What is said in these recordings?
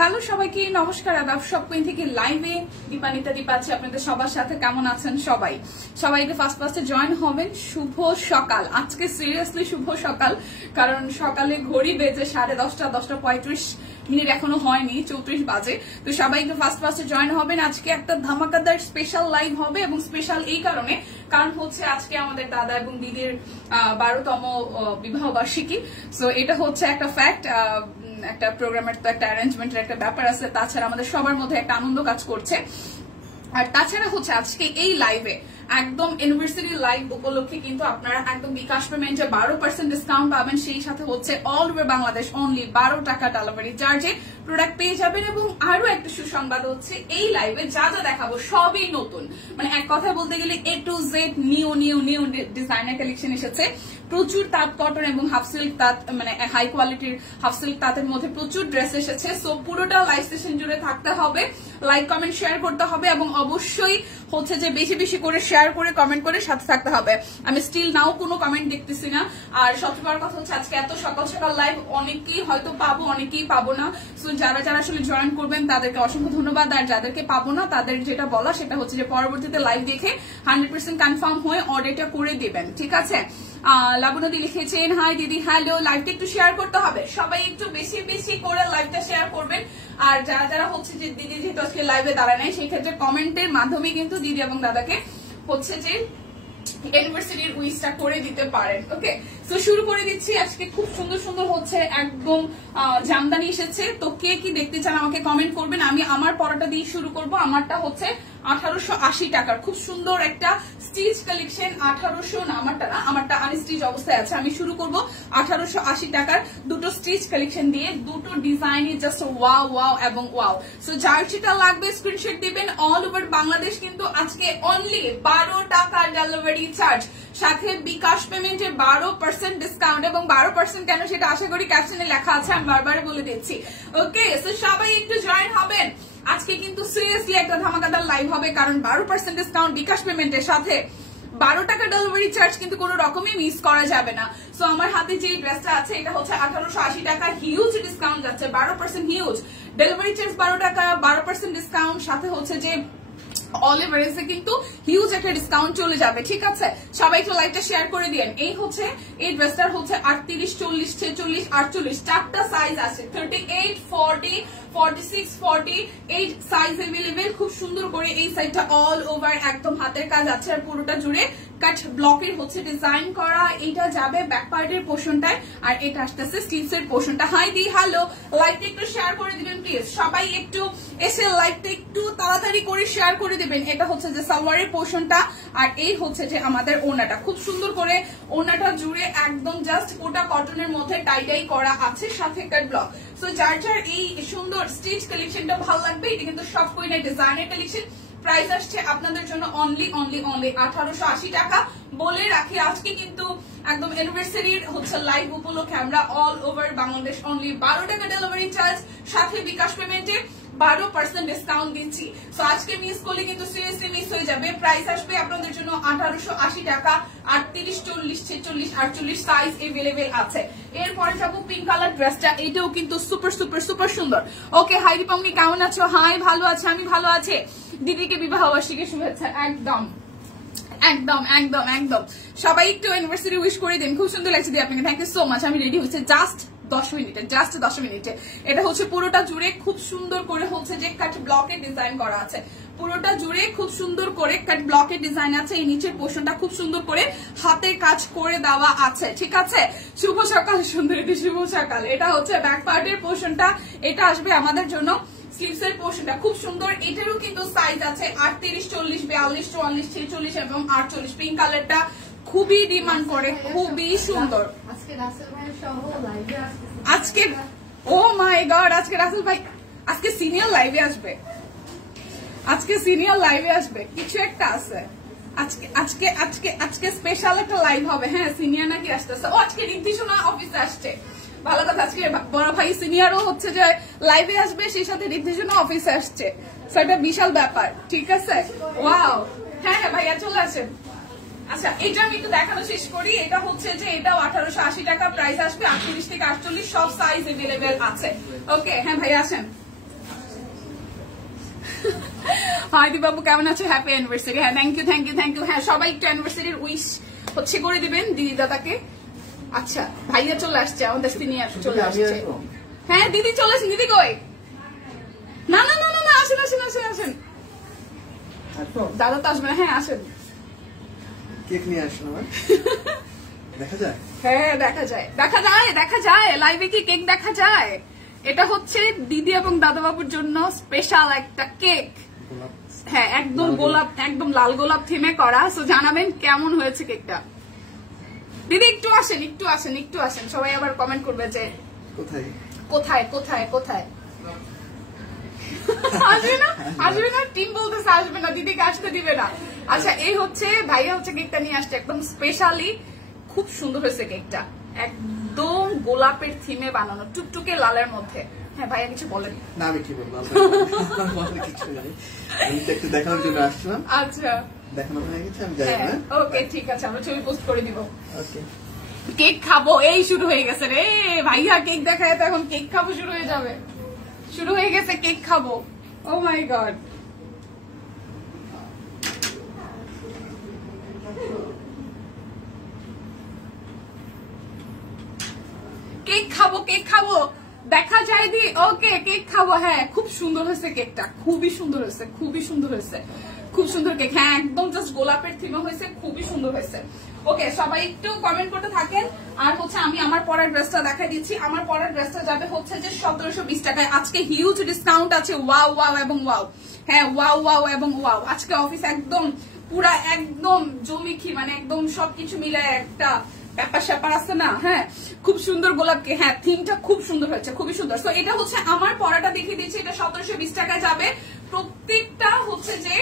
Hello সবাইকে নমস্কার আদাব সব কুইন থেকে লাইভে দীপানিতা দীপা আছে আপনাদের সবার সাথে। কেমন আছেন সবাইকে ফার্স্টে জয়েন হবেন। শুভ সকাল, আজকে সিরিয়াসলি শুভ সকাল, কারণ সকালে ঘড়ি বেজে 10:30 10:35 এখনো হয়নি, 34 বাজে। তো সবাইকে ফার্স্টে জয়েন হবেন। আজকে একটা ধামাকাদার স্পেশাল লাইভ হবে, এবং স্পেশাল এই কারণ হচ্ছে আজকে আমাদের দাদা এবং দিদির 12তম বিবাহ বার্ষিকী। সো এটা হচ্ছে একটা ফ্যাক্ট, একটা প্রোগ্রামের তো একটা অ্যারেঞ্জমেন্টের একটা ব্যাপার আছে, তাছাড়া আমাদের সবার মধ্যে একটা আনন্দ কাজ করছে। আর তাছাড়া হচ্ছে আজকে এই লাইভে একদম ইউনিভার্সিটি লাইভ উপলক্ষে কিন্তু আপনারা একদম বিকাশ পেমেন্টে 12% ডিসকাউন্ট পাবেন। সেই সাথে হচ্ছে অল ওভার বাংলাদেশ অনলি 12 টাকা ডেলিভারি চার্জে প্রোডাক্ট পেয়ে যাবেন। এবং আরো একটা সুসংবাদ হচ্ছে এই লাইভে যা যা দেখাবো সবই নতুন, মানে এক কথায় বলতে গেলে A to Z new designer collection এসেছে। প্রচুর তাঁত কটন এবং হাফ সিল্ক তাঁত, মানে হাই কোয়ালিটির হাফ সিল্ক তাঁতের মধ্যে প্রচুর ড্রেস এসেছে। সো পুরোটা লাইভ সেশন জুড়ে থাকতে হবে, লাইক কমেন্ট শেয়ার করতে হবে, এবং অবশ্যই হচ্ছে যে বেশি বেশি করে শেয়ার করে কমেন্ট করে সাথে থাকতে হবে। আমি স্টিল নাও কোনো কমেন্ট দেখতেছি না। আর সবচেয়ে বড় কথা হচ্ছে আজকে এত সকাল সকাল লাইভ, অনেকেই হয়তো পাবো, অনেকেই পাবো না। সো যারা আসলে জয়েন করবেন তাদেরকে অসংখ্য ধন্যবাদ। আর যাদেরকে পাবো না তাদের যেটা বলা সেটা হচ্ছে যে পরবর্তীতে লাইভ দেখে 100% কনফার্ম হয়ে অর্ডারটা করে দিবেন, ঠিক আছে? লাবণী লিখেছেন হাই দিদি, হ্যালো। লাইভটা একটু শেয়ার করতে হবে, সবাই একটু বেশি বেশি করে লাইভটা শেয়ার করবেন। আর যারা হচ্ছে যে দিদি যেহেতু আজকে লাইভে দাঁড়ায় নাই, সেই ক্ষেত্রে কমেন্টের মাধ্যমে কিন্তু দিদি এবং দাদাকে হচ্ছে যে ইউনিভার্সিটির উইশটা করে দিতে পারেন। ওকে, তো শুরু করে দিচ্ছি। আজকে খুব সুন্দর সুন্দর হচ্ছে একদম জামদানি এসেছে। তো কে কি দেখতে চান আমাকে কমেন্ট করবেন। আমি আমার পরাটা দিয়ে শুরু করব। আমারটা হচ্ছে 1880 টাকার খুব সুন্দর একটা স্টিচ কালেকশন। 1800 না, আমারটা আনস্টিচ অবস্থায় আছে। আমি শুরু করব 1880 টাকার দুটো স্টিচ কালেকশন দিয়ে। দুটো ডিজাইনই জাস্ট ওয়াও ওয়াও এবং ওয়াও। সো যার যেটা লাগবে স্ক্রিনশট দিবেন। অল ওভার বাংলাদেশ কিন্তু আজকে অনলি 12 টাকা ডেলিভারি চার্জ, সাথে বিকাশ পেমেন্টে 12% ডিসকাউন্ট। এবং 12% কেন সেটা আশা করি ক্যাপশনে লেখা আছে, আমি বারবার বলে দিচ্ছি। ওকে, সো সবাই একটু জয়েন হবেন। আজকে কিন্তু সিরিয়াসলি একটা ধামাকাদার লাইভ হবে, কারণ 12% ডিসকাউন্ট বিকাশ পেমেন্টের সাথে 12 টাকা ডেলিভারি চার্জ কিন্তু কোনো রকমই মিস করা যাবে না। সো আমার হাতে যে ড্রেসটা আছে এটা হচ্ছে 1880 টাকা, হিউজ ডিসকাউন্ট যাচ্ছে, 12% হিউজ ডেলিভারি চার্জ, 12 টাকা 12% ডিসকাউন্ট, সাথে হচ্ছে যে অলিভারেসে কিন্তু হিউজ একটা ডিসকাউন্ট চলে যাবে, ঠিক আছে? সবাই একটু লাইভটা শেয়ার করে দিন। এই হচ্ছে এই ড্রেসটার হচ্ছে 38, 40, 46, 48 চারটা সাইজ আছে, 38, 40, 46, 48 সাইজ এভেলেবেল। খুব সুন্দর করে এই সাইডটা অল ওভার একদম হাতের কাজ আছে, আর পুরোটা জুড়ে কাট ব্লকের হচ্ছে ডিজাইন করা। এটা যাবে ব্যাক পার্টের পোর্শনটায়, আর এটা আসতেছে স্লিভস এর পোর্শনটা। হাই দি, হ্যালো। লাইভটা একটু শেয়ার করে দিবেন প্লিজ, সবাই একটু এসে লাইভটা একটু তাড়াতাড়ি করে শেয়ার করে দিবেন। এটা হচ্ছে যে সালোয়ারের পোর্শনটা, আর এই হচ্ছে যে আমাদের ওড়নাটা। খুব সুন্দর করে ওড়নাটা জুড়ে একদম জাস্ট কোটা কটনের মধ্যে টাই করা আছে, সাথে কাট ব্লক। সো যার এই সুন্দর স্টিচ কালেকশনটা ভালো লাগবে, এটা কিন্তু সব কুইনের ডিজাইনের কালেকশন। প্রাইস আসছে আপনাদের জন্য অনলি 1880 টাকা। বলে রাখি আজকে কিন্তু একদম ইউনিভার্সিটির হচ্ছে লাইভ উপলক্ষে আমরা অল ওভার বাংলাদেশ অনলি 12 টাকা ডেলিভারি চার্জ, সাথে বিকাশ পেমেন্টে 12% ডিসকাউন্ট দিচ্ছি। সো আজকে মিস করলে কিন্তু সিরিয়াসলি মিস হয়ে যাবে। প্রাইস আসবে আপনাদের জন্য 1880 টাকা। 38, 40, 46, 48 সাইজ এভেলেবেল আছে। এরপরে যাবো পিঙ্ক কালার ড্রেসটা, এটাও কিন্তু সুপার সুপার সুপার সুন্দর। ওকে, হাই দীপামনি কেমন আছো? হাই, ভালো আছে, আমি ভালো আছি। দিদিকে বিবাহ বার্ষিকীর শুভেচ্ছা। একদম একদম একদম একদম সবাই একটু ইউনিভার্সিটি উইশ করে দিন। খুব সুন্দর লাগছে দিয়ে আপনাকে, থ্যাংক ইউ সো মাচ। আমি রেডি হচ্ছে জাস্ট 10 মিনিটে। এটা হচ্ছে পুরোটা জুড়ে খুব সুন্দর করে হচ্ছে যে কাট ব্লকের ডিজাইন করা আছে, পুরোটা জুড়ে খুব সুন্দর করে কাট ব্লকের ডিজাইন আছে। এই নিচের পোর্শনটা খুব সুন্দর করে হাতে কাজ করে দেওয়া আছে, ঠিক আছে? শুভ সকাল সুন্দরী, শুভ সকাল। এটা হচ্ছে ব্যাক পার্টের পোর্শনটা, এটা আসবে আমাদের জন্য স্লিভস এর পোর্শনটা খুব সুন্দর। এটারও কিন্তু সাইজ আছে 38, 40, 42, 44, 46 এবং 48। পিঙ্ক কালারটা খুবই ডিমান্ড করে, খুবই সুন্দর। আজকে ও মাই গড, আজকে রাসেল ভাই আজকে সিনিয়র লাইভে আসবে, কিছু একটা আছে আজকে। আজকে আজকে আজকে স্পেশাল একটা লাইভ হবে। হ্যাঁ, সিনিয়র নাকি আসতেছে? ও আজকে ঋদ্ধিসোনা অফিসে আসছে, ভালো কথা। আজকে বড় ভাই সিনিয়রও হচ্ছে যে লাইভে আসবে, সেই সাথে ঋদ্ধিসোনা অফিসে আসছে। সেটা বিশাল ব্যাপার, ঠিক আছে? ওয়াও, হ্যাঁ ভাইয়া চলে আসেন। আচ্ছা, এটা আমি একটু দেখানো শেষ করি। এটা হচ্ছে যে এটাও 1880 টাকা, প্রাইস আসবে 38 থেকে 48, সব সাইজ এভেলেবেল আছে। ওকে, হ্যাঁ ভাই আসেন। হাই দি বাবু কেমন আছো? Happy anniversary. হ্যাঁ thank you thank you thank you. হ্যাঁ সবাই একটু অ্যানিভার্সারির উইশ হচ্ছে করে দিবেন দিদি দাদাকে। আচ্ছা ভাইয়া চলে আসছে, আমাদের সিনিয়র চলে আসছে। হ্যাঁ দিদি চলে আসেন। দিদি কই? না না না না আসেন আসেন আসেন আসেন। দাদা তো আসবে না। হ্যাঁ আসেন। কেক নিয়ে আসেন। দেখা যায়? হ্যাঁ দেখা যায় দেখা যায় দেখা যায়। লাইভে কি কেক দেখা যায়? এটা হচ্ছে দিদি এবং দাদাবাবুর জন্য স্পেশাল একটা কেক। হ্যাঁ একদম গোলাপ, একদম লাল গোলাপ থিমে করা। সো জানাবেন কেমন হয়েছে কেকটা। দিদি একটু আসেন একটু আসেন একটু আসেন। সবাই আবার কমেন্ট করবে যে কোথায় কোথায় কোথায় কোথায়। আসবে না আসবে না, টিম বলতেছে আসবে না, দিদিকে আসতে দিবে না। আচ্ছা এই হচ্ছে ভাইয়া হচ্ছে কেকটা নিয়ে আসছে একদম স্পেশালি। খুব সুন্দর হয়েছে কেকটা, একদম গোলাপের থিমে বানানো, টুকটুকে লালের মধ্যে। হ্যাঁ ভাইয়া কিছু বলেন না। আমি কি বলবো, কিছু জানি আমি একটু দেখানোর জন্য আসছিলাম। আচ্ছা দেখানো হয়ে গেছে, আমি যাই না। ওকে ঠিক আছে, আমরা ছবি পোস্ট করে দিব। ওকে কেক খাবো, এই শুরু হয়ে গেছে রে ভাইয়া। কেক দেখায় তো এখন কেক খাবো শুরু হয়ে যাবে। শুরু হয়ে গেছে কেক খাবো। ও মাই গড। কেক খাবো কেক খাবো দেখা যায় দি। ওকে কেক খাবো। হ্যাঁ খুব সুন্দর হয়েছে কেকটা, খুবই সুন্দর হয়েছে, খুবই সুন্দর হয়েছে, খুব সুন্দর কেক। হ্যাঁ একদম জাস্ট গোলাপের থিমে হয়েছে, খুবই সুন্দর হয়েছে। ওকে সবাই একটু কমেন্ট করতে থাকেন। আর হচ্ছে আমি আমার পরার ড্রেসটা দেখাই দিচ্ছি। আমার পরার ড্রেসটা যাবে হচ্ছে যে 1720 টাকায়। আজকে হিউজ ডিসকাউন্ট আছে। ওয়াও ওয়াও এবং ওয়াও। হ্যাঁ ওয়াও ওয়াও এবং ওয়াও। আজকে অফিস একদম পুরা একদম জমিখি, মানে একদম সবকিছু মিলে একটা ব্যাপার স্যাপার আছে না। হ্যাঁ খুব সুন্দর গোলাপকে। হ্যাঁ থিমটা খুব সুন্দর হয়েছে, খুবই সুন্দর। তো এটা হচ্ছে আমার পরাটা দেখিয়ে দিচ্ছি। এটা 1720 টাকায় যাবে। প্রত্যেকটা হচ্ছে যে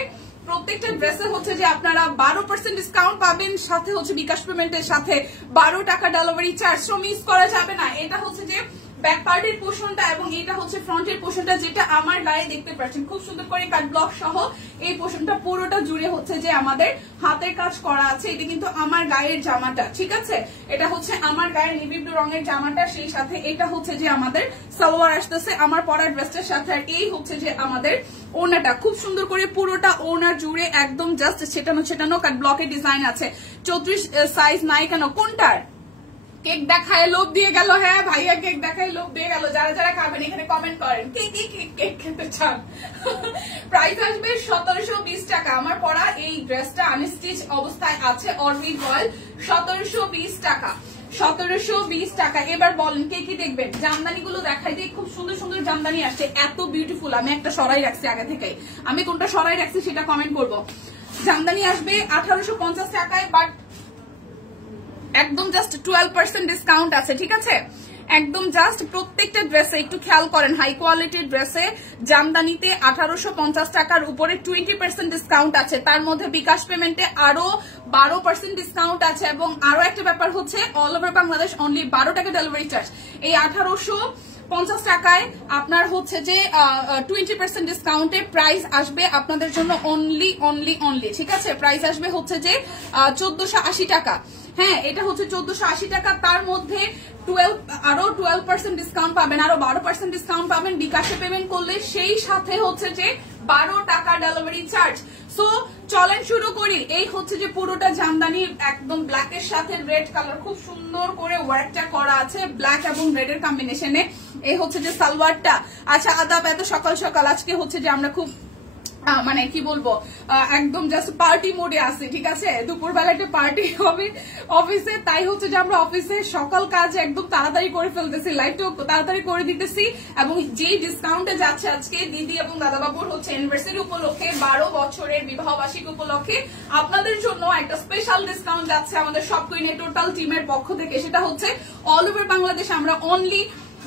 প্রত্যেকটা ড্রেসে হচ্ছে যে আপনারা 12% ডিসকাউন্ট পাবেন, সাথে হচ্ছে বিকাশ পেমেন্টের সাথে 12 টাকা ডেলিভারি চার্জ। মিস করা যাবে না। এটা হচ্ছে যে ব্যাক পার্টের পোর্শনটা এবং এটা হচ্ছে ফ্রন্টের পোর্শনটা, যেটা আমার গায়ে দেখতে পাচ্ছেন খুব সুন্দর করে কাট ব্লক সহ এই পোর্শনটা পুরোটা জুড়ে হচ্ছে যে আমাদের হাতের কাজ করা আছে। এটা কিন্তু আমার গায়ের জামাটা, ঠিক আছে? এটা হচ্ছে আমার গায়ের নেভি ব্লু রঙের জামাটা, সেই সাথে এটা হচ্ছে যে আমাদের সালোয়ার আসতেছে আমার পরার ড্রেসটার সাথে। আর এই হচ্ছে যে আমাদের ওড়নাটা, খুব সুন্দর করে পুরোটা ওড়না জুড়ে একদম জাস্ট ছেটানো ছেটানো কাট ব্লকের ডিজাইন আছে। 34 সাইজ নাই কেন কোনটার? কেক দেখায় লোভ দিয়ে গেল। হ্যাঁ ভাইয়া কেক দেখায় লোভ দিয়ে গেল। যারা যারা খাবেন এখানে কমেন্ট করেন কে কে কেক খেতে চান। প্রাইস আসবে 1720 টাকা। আমার পরা এই ড্রেসটা আনস্টিচ অবস্থায় আছে অরবিট রয়্যাল, 1720 টাকা। 1720 টাকা। এবার বলেন কে কি দেখবেন। জামদানি গুলো দেখাই দিয়ে, খুব সুন্দর সুন্দর জামদানি আসছে, এত বিউটিফুল। আমি একটা সরাই রাখছি আগে থেকেই, আমি কোনটা সরাই রাখছি সেটা কমেন্ট করবো। জামদানি আসবে 1850 টাকায়, বাট একদম জাস্ট 12% ডিসকাউন্ট আছে, ঠিক আছে? একদম জাস্ট প্রত্যেকটা ড্রেসে একটু খেয়াল করেন, হাই কোয়ালিটির ড্রেসে জামদানিতে 1850 টাকার উপরে 20% ডিসকাউন্ট আছে। তার মধ্যে বিকাশ পেমেন্টে আরো 12% ডিসকাউন্ট আছে। এবং আরো একটা ব্যাপার হচ্ছে অল ওভার বাংলাদেশ অনলি 12 টাকা ডেলিভারি চার্জ। এই 1850 টাকায় আপনার হচ্ছে যে 20% ডিসকাউন্টে প্রাইস আসবে আপনাদের জন্য অনলি অনলি অনলি, ঠিক আছে? প্রাইস আসবে হচ্ছে যে 1480 টাকা। হ্যাঁ এটা হচ্ছে 1480 টাকা। তার মধ্যে আরো 12% ডিসকাউন্ট পাবেন, আরো 12% ডিসকাউন্ট পাবেন বিকাশে পেমেন্ট করলে, সেই সাথে হচ্ছে যে 12 টাকা ডেলিভারি চার্জ। সো চলেন শুরু করি। এই হচ্ছে যে পুরোটা জামদানি একদম ব্ল্যাক এর সাথে রেড কালার, খুব সুন্দর করে ওয়ার্কটা করা আছে ব্ল্যাক এবং রেড এর কম্বিনেশনে। এই হচ্ছে যে সালোয়ারটা। আচ্ছা আদাব, এত সকাল সকাল আজকে হচ্ছে যে আমরা খুব মানে কি বলবো একদম জাস্ট পার্টি মোডে আছে, ঠিক আছে? দুপুরবেলা একটা পার্টি হবে অফিসে, তাই হচ্ছে যে আমরা অফিসে সকাল কাজ একদম তাড়াতাড়ি করে ফেলতেছি, লাইটও তাড়াতাড়ি করে দিতেছি। এবং যে ডিসকাউন্টে যাচ্ছে আজকে দিদি এবং দাদাবাবুর হচ্ছে অ্যানিভার্সারি উপলক্ষে, 12 বছরের বিবাহ বার্ষিকী উপলক্ষে আপনাদের জন্য একটা স্পেশাল ডিসকাউন্ট যাচ্ছে আমাদের সব কুইনের টোটাল টিমের পক্ষ থেকে। সেটা হচ্ছে অল ওভার বাংলাদেশ আমরা অনলি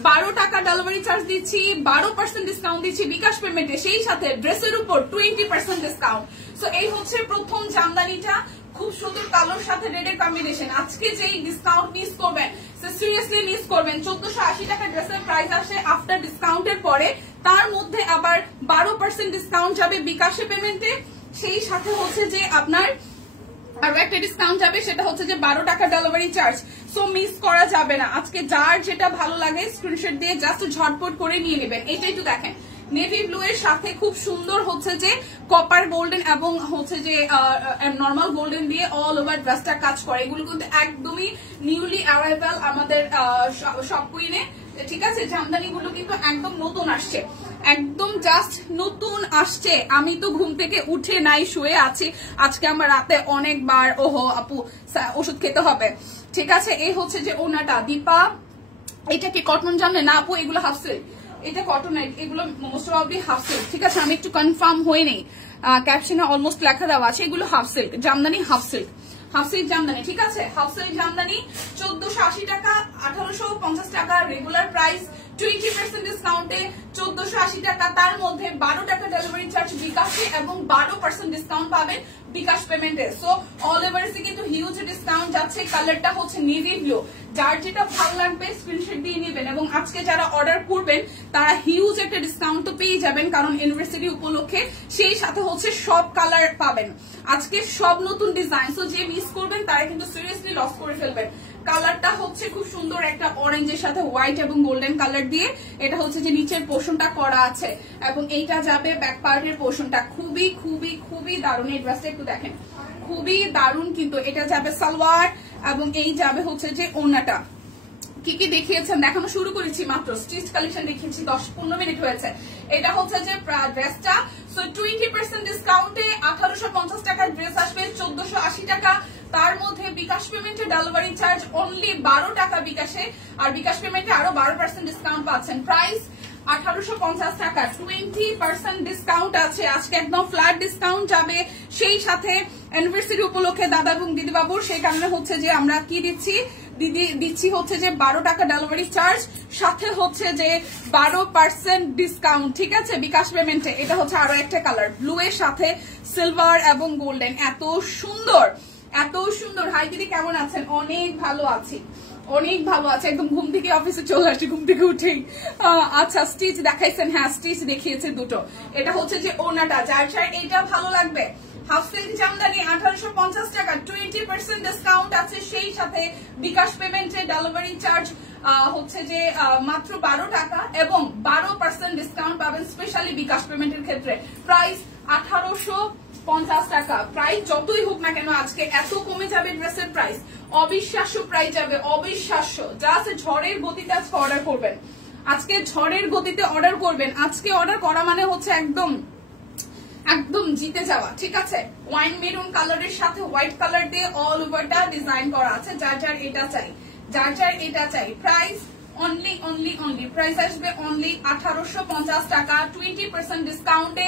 12 টাকা ডেলিভারি চার্জ দিচ্ছি, 12% ডিসকাউন্ট দিচ্ছি বিকাশ পেমেন্টে, সেই সাথে ড্রেসের উপর 20% ডিসকাউন্ট। সো এই হচ্ছে প্রথম জামদানিটা, খুব সুন্দর কালোর সাথে রেডের কম্বিনেশন। আজকে যেই ডিসকাউন্ট মিস করবেন, সিরিয়াসলি মিস করবেন। 1480 টাকা ড্রেসের প্রাইস আসে আফটার ডিসকাউন্টের পরে, তার মধ্যে আবার 12% ডিসকাউন্ট যাবে বিকাশে পেমেন্টে, সেই সাথে হচ্ছে যে আপনার আরো একটা ডিসকাউন্ট যাবে, সেটা হচ্ছে যে 12 টাকা ডেলিভারি চার্জ। সো মিস করা যাবে না। আজকে যার যেটা ভালো লাগে স্ক্রিনশট দিয়ে জাস্ট ঝটপট করে নিয়ে নেবেন। এটা একটু দেখেন নেভি ব্লু এর সাথে খুব সুন্দর হচ্ছে যে কপার গোল্ডেন এবং হচ্ছে যে নর্মাল গোল্ডেন দিয়ে অল ওভার ড্রেসটা কাজ করে। এগুলো কিন্তু একদমই নিউলি অ্যারাইভাল আমাদের শপ কুইনে, ঠিক আছে। জামদানি গুলো কিন্তু একদম নতুন আসছে, একদম জাস্ট নতুন আসছে। আমি তো ঘুম থেকে উঠে নাই, শুয়ে আছি। আজকে আমার রাতে অনেকবার ওহো আপু ওষুধ খেতে হবে, ঠিক আছে। এই হচ্ছে যে ওনাটা দীপা, এটা কি কটন জামদানি না আপু? এগুলো হাফ সিল্ক, এটা কটন, এগুলো মোস্ট প্রবাবলি হাফ সিল্ক, ঠিক আছে। আমি একটু কনফার্ম হয়ে নেই, ক্যাপশনে অলমোস্ট লেখা দেওয়া আছে এগুলো half silk Jamdani, half silk, half silk Jamdani, ঠিক আছে। হাফ সিল্ক জামদানি 1480 টাকা, 1850 টাকা রেগুলার প্রাইস, 20% ডিসকাউন্টে 1480 টাকা। তার মধ্যে 12 টাকা ডেলিভারি চার্জ বিকাশে এবং 12% ডিসকাউন্ট পাবেন বিকাশ পেমেন্টে। সো অল ওভারসে কিন্তু হিউজ ডিসকাউন্ট যাচ্ছে। কালারটা হচ্ছে নেভি ব্লু, যার যেটা ভালো লাগবে স্ক্রিনশট দিয়ে নেবেন। এবং আজকে যারা অর্ডার করবেন তারা হিউজ একটা ডিসকাউন্ট তো পেয়ে যাবেন, কারণ ইউনিভার্সিটি উপলক্ষে। সেই সাথে হচ্ছে সব কালার পাবেন আজকে, সব নতুন ডিজাইন। সো যে মিস করবেন তারা কিন্তু সিরিয়াসলি লস করে ফেলবেন। কালারটা হচ্ছে খুব সুন্দর একটা অরেঞ্জের সাথে হোয়াইট এবং গোল্ডেন কালার দিয়ে, এটা হচ্ছে যে নিচের পোর্শনটা করা আছে এবং এইটা যাবে ব্যাক পার্টের পোর্শনটা। খুবই খুবই খুবই দারুণ। এই ড্রেসটা একটু দেখেন, খুবই দারুণ কিন্তু। এটা যাবে সালোয়ার এবং এই যাবে হচ্ছে যে ওড়নাটা। কি কি দেখিয়েছেন দেখানো শুরু করেছি মাত্র, স্টিচ কালেকশন দেখিয়েছি 10-15 মিনিট হয়েছে। এটা হচ্ছে যে ড্রেসটা। সো 20% ডিসকাউন্টে 1850 টাকার ড্রেস আসবে 1480 টাকা। তার মধ্যে বিকাশ পেমেন্টে ডেলিভারি চার্জ অনলি 12 টাকা বিকাশে, আর বিকাশ পেমেন্টে আরো 12% ডিসকাউন্ট পাচ্ছেন। প্রাইস 1850 টাকা, 20% ডিসকাউন্ট আছে আজকে, একদম ফ্ল্যাট ডিসকাউন্ট যাবে। সেই সাথে অ্যানিভার্সারি উপলক্ষে দাদা এবং দিদি বাবুর, সেই কারণে হচ্ছে যে আমরা কি দিচ্ছি হচ্ছে যে 12 টাকা ডেলিভারি চার্জ, সাথে হচ্ছে যে 12% ডিসকাউন্ট, ঠিক আছে, বিকাশ পেমেন্টে। এটা হচ্ছে আরো একটা কালার, ব্লু এর সাথে সিলভার এবং গোল্ডেন। এত সুন্দর, এত সুন্দর। হাই দিদি কেমন আছেন? অনেক ভালো আছি, অনেক ভালো আছে। একদম ঘুম থেকে অফিসে চলে আসছি, ঘুম থেকে উঠেই। আচ্ছা স্টিচ দেখাইছেন? হ্যাঁ স্টিচ দেখিয়েছে দুটো। এটা হচ্ছে যে ওনাটা, যার যার এটা ভালো লাগবে। হাফ সিল্ক জামদানি 1850 টাকা, 20% ডিসকাউন্ট আছে। সেই সাথে বিকাশ পেমেন্টে ডেলিভারি চার্জ হচ্ছে যে মাত্র 12 টাকা এবং 12% ডিসকাউন্ট পাবেন স্পেশালি বিকাশ পেমেন্টের ক্ষেত্রে। প্রাইস 1850 টাকা। প্রাইস যতই হোক না কেন আজকে এত কমে যাবে ড্রেসের প্রাইস, অবিশ্বাস্য প্রাইস যাবে, অবিশ্বাস্য। জাস্ট ঝড়ের গতিতে আজকে অর্ডার করবেন, আজকে ঝড়ের গতিতে অর্ডার করবেন। আজকে অর্ডার করা মানে হচ্ছে একদম একদম জিতে যাওয়া, ঠিক আছে। ওয়াইন মেরুন কালারের সাথে হোয়াইট কালার দিয়ে অল ওভারটা ডিজাইন করা আছে। যার যার এটা চাই, যার যার এটা চাই। Price only only only price আসবে অনলি 1850 টাকা, 20% ডিসকাউন্টে।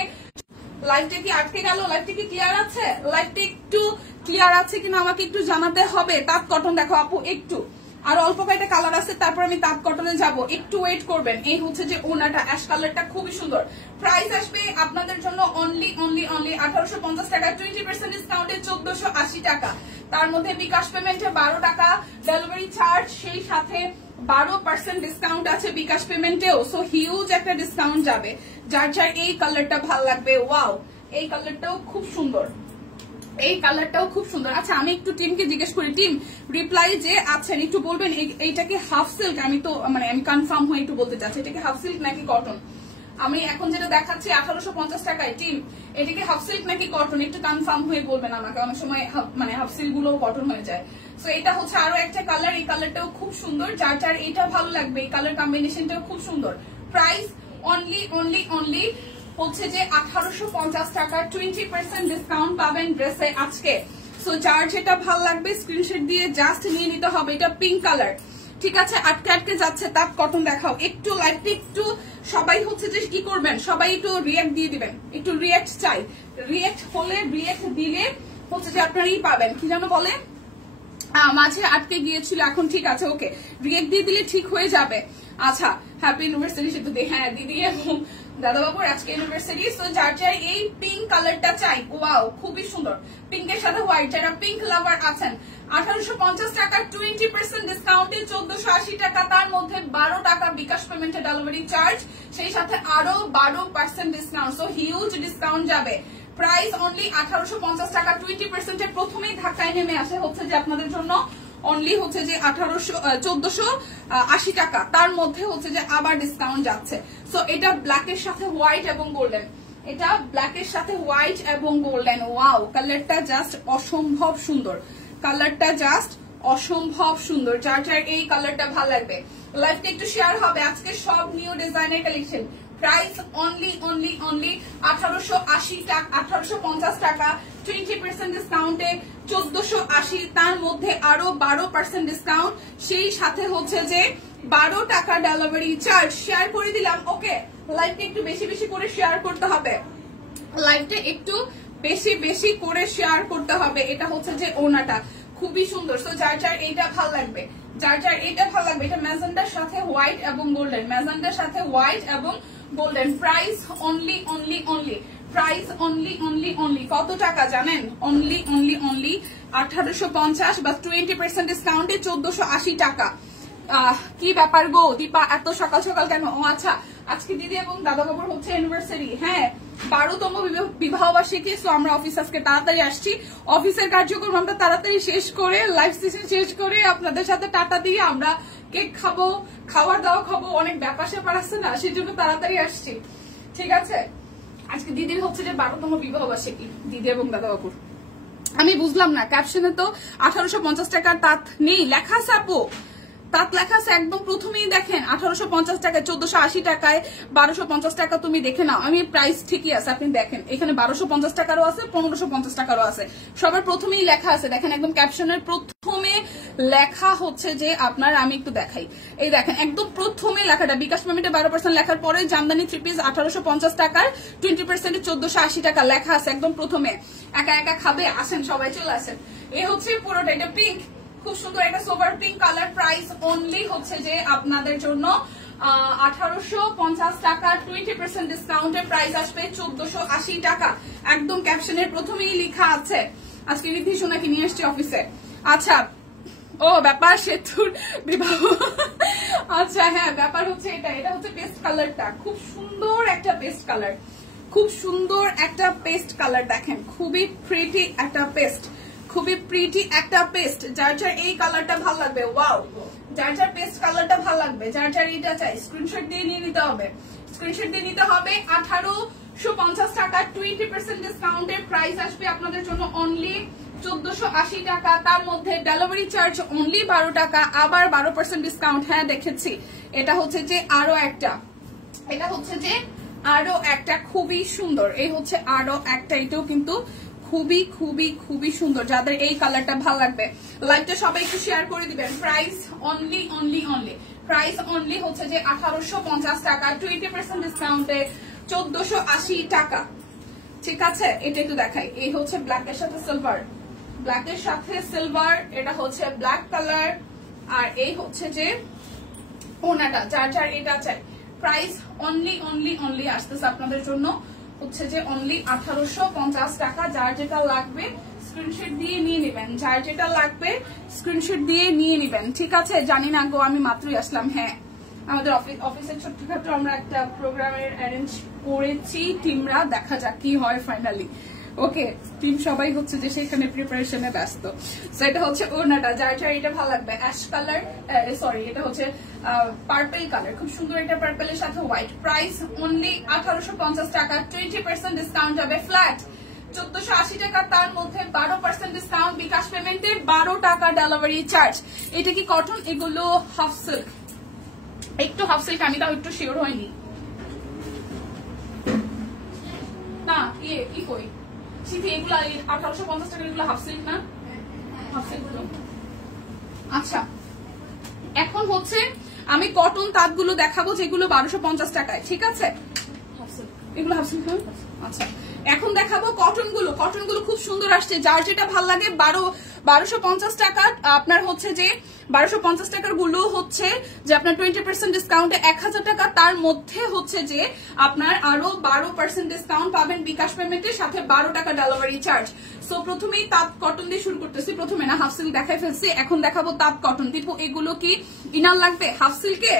লাইভটা কি আটকে গেল? লাইভটা কি ক্লিয়ার আছে? লাইভটা একটু ক্লিয়ার আছে কিনা আমাকে একটু জানাতে হবে। তাঁত কটন দেখো আপু, একটু আর অল্প কয়েকটা কালার আছে, তারপর আমি তাঁত কটনে যাব, একটু ওয়েট করবেন। এই হচ্ছে যে ওনাটা, অ্যাশ কালারটা খুবই সুন্দর। প্রাইস আসবে আপনাদের জন্য অনলি অনলি অনলি 1850 টাকা, 20% ডিসকাউন্টে 1480 টাকা। তার মধ্যে বিকাশ পেমেন্টে 12 টাকা ডেলিভারি চার্জ, সেই সাথে 12% ডিসকাউন্ট আছে বিকাশ পেমেন্টেও। সো হিউজ একটা ডিসকাউন্ট যাবে। যার যার এই কালারটা ভালো লাগবে, ওয়াও এই কালারটাও খুব সুন্দর, এই কালারটাও খুব সুন্দর। আচ্ছা আমি একটু টিমকে জিজ্ঞেস করি, টিম রিপ্লাই যে আছেন একটু বলবেন এইটা কি হাফ সিল্ক? আমি তো মানে আমি কনফার্ম হয়ে একটু বলতে চাচ্ছি, এটা কি হাফ সিল্ক নাকি কটন? আমি এখন যেটা দেখাচ্ছি 1850 টাকায়, টিম এটা কি হাফ সিল্ক নাকি কটন? একটু কনফার্ম হয়ে বলবেন আমাকে, অনেক সময় মানে হাফ সিল্ক গুলো কটন হয়ে যায়। সো এটা হচ্ছে আরো একটা কালার, এই কালারটাও খুব সুন্দর। যার যার এটা ভালো লাগবে, এই কালার কম্বিনেশনটাও খুব সুন্দর। প্রাইস অনলি অনলি অনলি হচ্ছে যে 1850 টাকা, 20% ডিসকাউন্ট পাবেন ড্রেসে আজকে। সো যার যেটা ভালো লাগবে স্ক্রিনশট দিয়ে জাস্ট নিয়ে নিতে হবে। এটা পিঙ্ক কালার, ঠিক আছে, আটকে আটকে যাচ্ছে। তাপ কটন দেখাও একটু, লাইভটা একটু সবাই হচ্ছে যে কি করবেন, সবাই একটু রিয়াক্ট দিয়ে দিবেন, একটু রিয়াক্ট চাই। রিয়াক্ট হলে, রিয়াক্ট দিলে হচ্ছে যে আপনারাই পাবেন। কি যেন বলে, মাঝে আটকে গিয়েছিল, এখন ঠিক আছে, ওকে রিয়াক্ট দিয়ে দিলে ঠিক হয়ে যাবে। আচ্ছা হ্যাপি ইউনিভার্সিটি শুধু হ্যাঁ দিদি এবং দাদা বাবুর আজকে ইউনিভার্সিটি। সো যার যার এই পিঙ্ক কালারটা চাই, ওয়াও খুবই সুন্দর, পিঙ্কের সাথে হোয়াইট, যারা পিঙ্ক লাভার আছেন 1850 টাকা, 20% ডিসকাউন্টে 1480 টাকা। তার মধ্যে 12 টাকা বিকাশ পেমেন্টে ডেলিভারি চার্জ, সেই সাথে আরো 12% ডিসকাউন্ট। সো হিউজ ডিসকাউন্ট যাবে। প্রাইস অনলি 1850 টাকা, 20% প্রথমেই ধাক্কায় নেমে আসে হচ্ছে যে আপনাদের জন্য অনলি হচ্ছে যে 1480 টাকা, তার মধ্যে হচ্ছে যে আবার ডিসকাউন্ট যাচ্ছে। সো এটা ব্ল্যাকের সাথে হোয়াইট এবং গোল্ডেন, এটা ব্ল্যাকের সাথে হোয়াইট এবং গোল্ডেন। ওয়াও, কালারটা জাস্ট অসম্ভব সুন্দর, কালারটা জাস্ট অসম্ভব সুন্দর। যার যার এই কালারটা ভালো লাগবে লাইভটা একটু শেয়ার হবে। আজকে সব নিউ ডিজাইনের কালেকশন, প্রাইস অনলি 1880 টাকা, 1850 টাকা, 20% ডিসকাউন্টে 1480, তার মধ্যে আরো 12% ডিসকাউন্ট, সেই সাথে হচ্ছে যে 12 টাকা ডেলিভারি চার্জ। শেয়ার করে দিলাম। ওকে, লাইভটা একটু বেশি বেশি করে শেয়ার করতে হবে, লাইভটা একটু বেশি বেশি করে শেয়ার করতে হবে। এটা হচ্ছে যে ওনাটা খুবই সুন্দর। সো যার যার এইটা ভালো লাগবে, যার যার এইটা ভালো লাগবে, এটা ম্যাজেন্ডার সাথে হোয়াইট এবং গোল্ডেন, ম্যাজেন্ডার সাথে হোয়াইট এবং golden. Price only price only কত টাকা জানেন? অনলি 1850 বা 20% ডিসকাউন্টে 1480 টাকা। কি ব্যাপার গো দীপা, এত সকাল সকাল কেন? ও আচ্ছা, আজকে দিদি এবং দাদা বাবুর হচ্ছে অ্যানিভার্সারি। হ্যাঁ, 12তম বিবাহবার্ষিকী। সো আমরা অফিস আজকে তাড়াতাড়ি আসছি, অফিসের কার্যক্রম আমরা তাড়াতাড়ি শেষ করে, লাইভ সেশন শেষ করে আপনাদের সাথে টাটা দিয়ে আমরা কেক খাবো, খাওয়ার দাওয়া খাবো, অনেক ব্যাপার স্যাপার আছে না, সেই জন্য তাড়াতাড়ি আসছি। ঠিক আছে, আজকে দিদির হচ্ছে যে 12তম বিবাহবার্ষিকী, দিদি এবং দাদা বাবুর। আমি বুঝলাম না, ক্যাপশনে তো 1850 টাকার তাঁত নেই লেখা আছে আপু, তাঁত লেখা আছে একদম প্রথমেই দেখেন 1850 টাকায়, 1480 টাকায়, 1250 টাকা। তুমি দেখে নাও, আমি প্রাইস ঠিকই আছে, আপনি দেখেন এখানে 1250 টাকারও আছে, 1550 টাকারও আছে, সবার প্রথমেই লেখা আছে। দেখেন একদম ক্যাপশনের প্রথমে লেখা হচ্ছে যে আপনার, আমি একটু দেখাই, এই দেখেন একদম প্রথমে লেখাটা বিকাশ পেমেন্টে 12% লেখার পরে জামদানি 3 পিস 1850 টাকার, 20% 1480 টাকা লেখা আছে একদম প্রথমে। একা একা খাবে, আসেন সবাই চলে আসেন। এই হচ্ছে পুরোটা, এটা পিঙ্ক, খুব সুন্দর একটা sober pink colour. Price only হচ্ছে যে আপনাদের জন্য 1850 টাকা, 20% ডিসকাউন্টের প্রাইস আসবে 1480 টাকা। একদম ক্যাপশনের প্রথমেই লেখা আছে। আজকে রিদ্ধি সোনাকে নিয়ে এসছি অফিসে। আচ্ছা, ও ব্যাপার সেতুর বিবাহ। আচ্ছা হ্যাঁ, ব্যাপার হচ্ছে এটা, এটা হচ্ছে পেস্ট কালারটা, খুব সুন্দর একটা পেস্ট কালার, খুব সুন্দর একটা পেস্ট কালার। দেখেন খুবই প্রিটি একটা পেস্ট, খুবই প্রিটি একটা পেস্ট। যার যার এই কালারটা ভালো লাগবে, ওয়াও, যার যার পেস্ট কালারটা ভালো লাগবে, যার যার এটা চাই স্ক্রিনশট দিয়ে নিয়ে নিতে হবে, স্ক্রিনশট দিয়ে নিতে হবে। 1850 টাকা, 20% ডিসকাউন্টের প্রাইস আসবে আপনাদের জন্য অনলি 1480 টাকা। তার মধ্যে ডেলিভারি চার্জ অনলি 12 টাকা, আবার 12% ডিসকাউন্ট। হ্যাঁ দেখেছি, এটা হচ্ছে যে আরো একটা, এটা হচ্ছে যে আরো একটা খুবই সুন্দর, এই হচ্ছে আরো একটা, এটাও কিন্তু খুবই খুবই খুবই সুন্দর। যাদের এই কালারটা ভালো লাগবে লাইভটা সবাই একটু শেয়ার করে দিবেন। প্রাইস অনলি প্রাইস অনলি হচ্ছে যে 1850 টাকা, 20% ডিসকাউন্টে 1480 টাকা। ঠিক আছে, এটা একটু দেখাই, এই হচ্ছে ব্ল্যাকের সাথে সিলভার, ব্ল্যাকের সাথে সিলভার, এটা হচ্ছে ব্ল্যাক কালার, আর এই হচ্ছে যে ওনাটা। যার যার এটা চাই প্রাইস অনলি আসতেছে আপনাদের জন্য হচ্ছে যে অনলি 1850 টাকা। যার যেটা লাগবে স্ক্রিনশট দিয়ে নিয়ে নেবেন, যার যেটা লাগবে স্ক্রিনশট দিয়ে নিয়ে নেবেন। ঠিক আছে, জানি না গো, আমি মাত্রই আসলাম। হ্যাঁ, আমাদের অফিসের ছোটখাটো আমরা একটা প্রোগ্রামের অ্যারেঞ্জ করেছি টিমরা, দেখা যাক কি হয় ফাইনালি। ওকে, টিম সবাই হচ্ছে যে সেখানে প্রিপারেশনে ব্যস্ত। সো এটা হচ্ছে ওড়নাটা, যার যার এটা ভালো লাগবে অ্যাশ কালার, সরি এটা হচ্ছে পার্পল কালার, খুব সুন্দর একটা পার্পলের সাথে হোয়াইট। প্রাইস অনলি 1850 টাকা, 20% ডিসকাউন্ট যাবে ফ্ল্যাট 1480 টাকা, তার মধ্যে 12% ডিসকাউন্ট, বিকাশ পেমেন্টে 12 টাকা ডেলিভারি চার্জ। এটা কি কটন? এগুলো হাফ সিল্ক, একটু হাফ সিল্ক, আমি তাও একটু শিওর হয়নি না। কি কই এগুলা 1850 টাকা, এগুলো হাফ সিল্ক না? Half silk. আচ্ছা, এখন হচ্ছে আমি কটন তাঁতগুলো দেখাবো যেগুলো 1250 টাকায়। ঠিক আছে, এগুলো হাফ সিল্ক। আচ্ছা, এখন দেখাবো কটন গুলো। কটন গুলো খুব সুন্দর আসছে, যার যেটা ভাল লাগে। 1250 টাকা আপনার হচ্ছে যে 1250 টাকার গুলো হচ্ছে যে আপনার 20% ডিসকাউন্টে 1000 টাকা, তার মধ্যে হচ্ছে যে আপনার আরো 12% ডিসকাউন্ট পাবেন বিকাশ পেমেন্টের সাথে 12 টাকা ডেলিভারি চার্জ। সো প্রথমেই তাঁত কটন দিয়ে শুরু করতেছি, প্রথমে না হাফ সিল্ক দেখাই ফেলছি, এখন দেখাবো তাঁত কটন। দীপু এগুলো কি ইনার লাগবে? হাফ সিল্কে,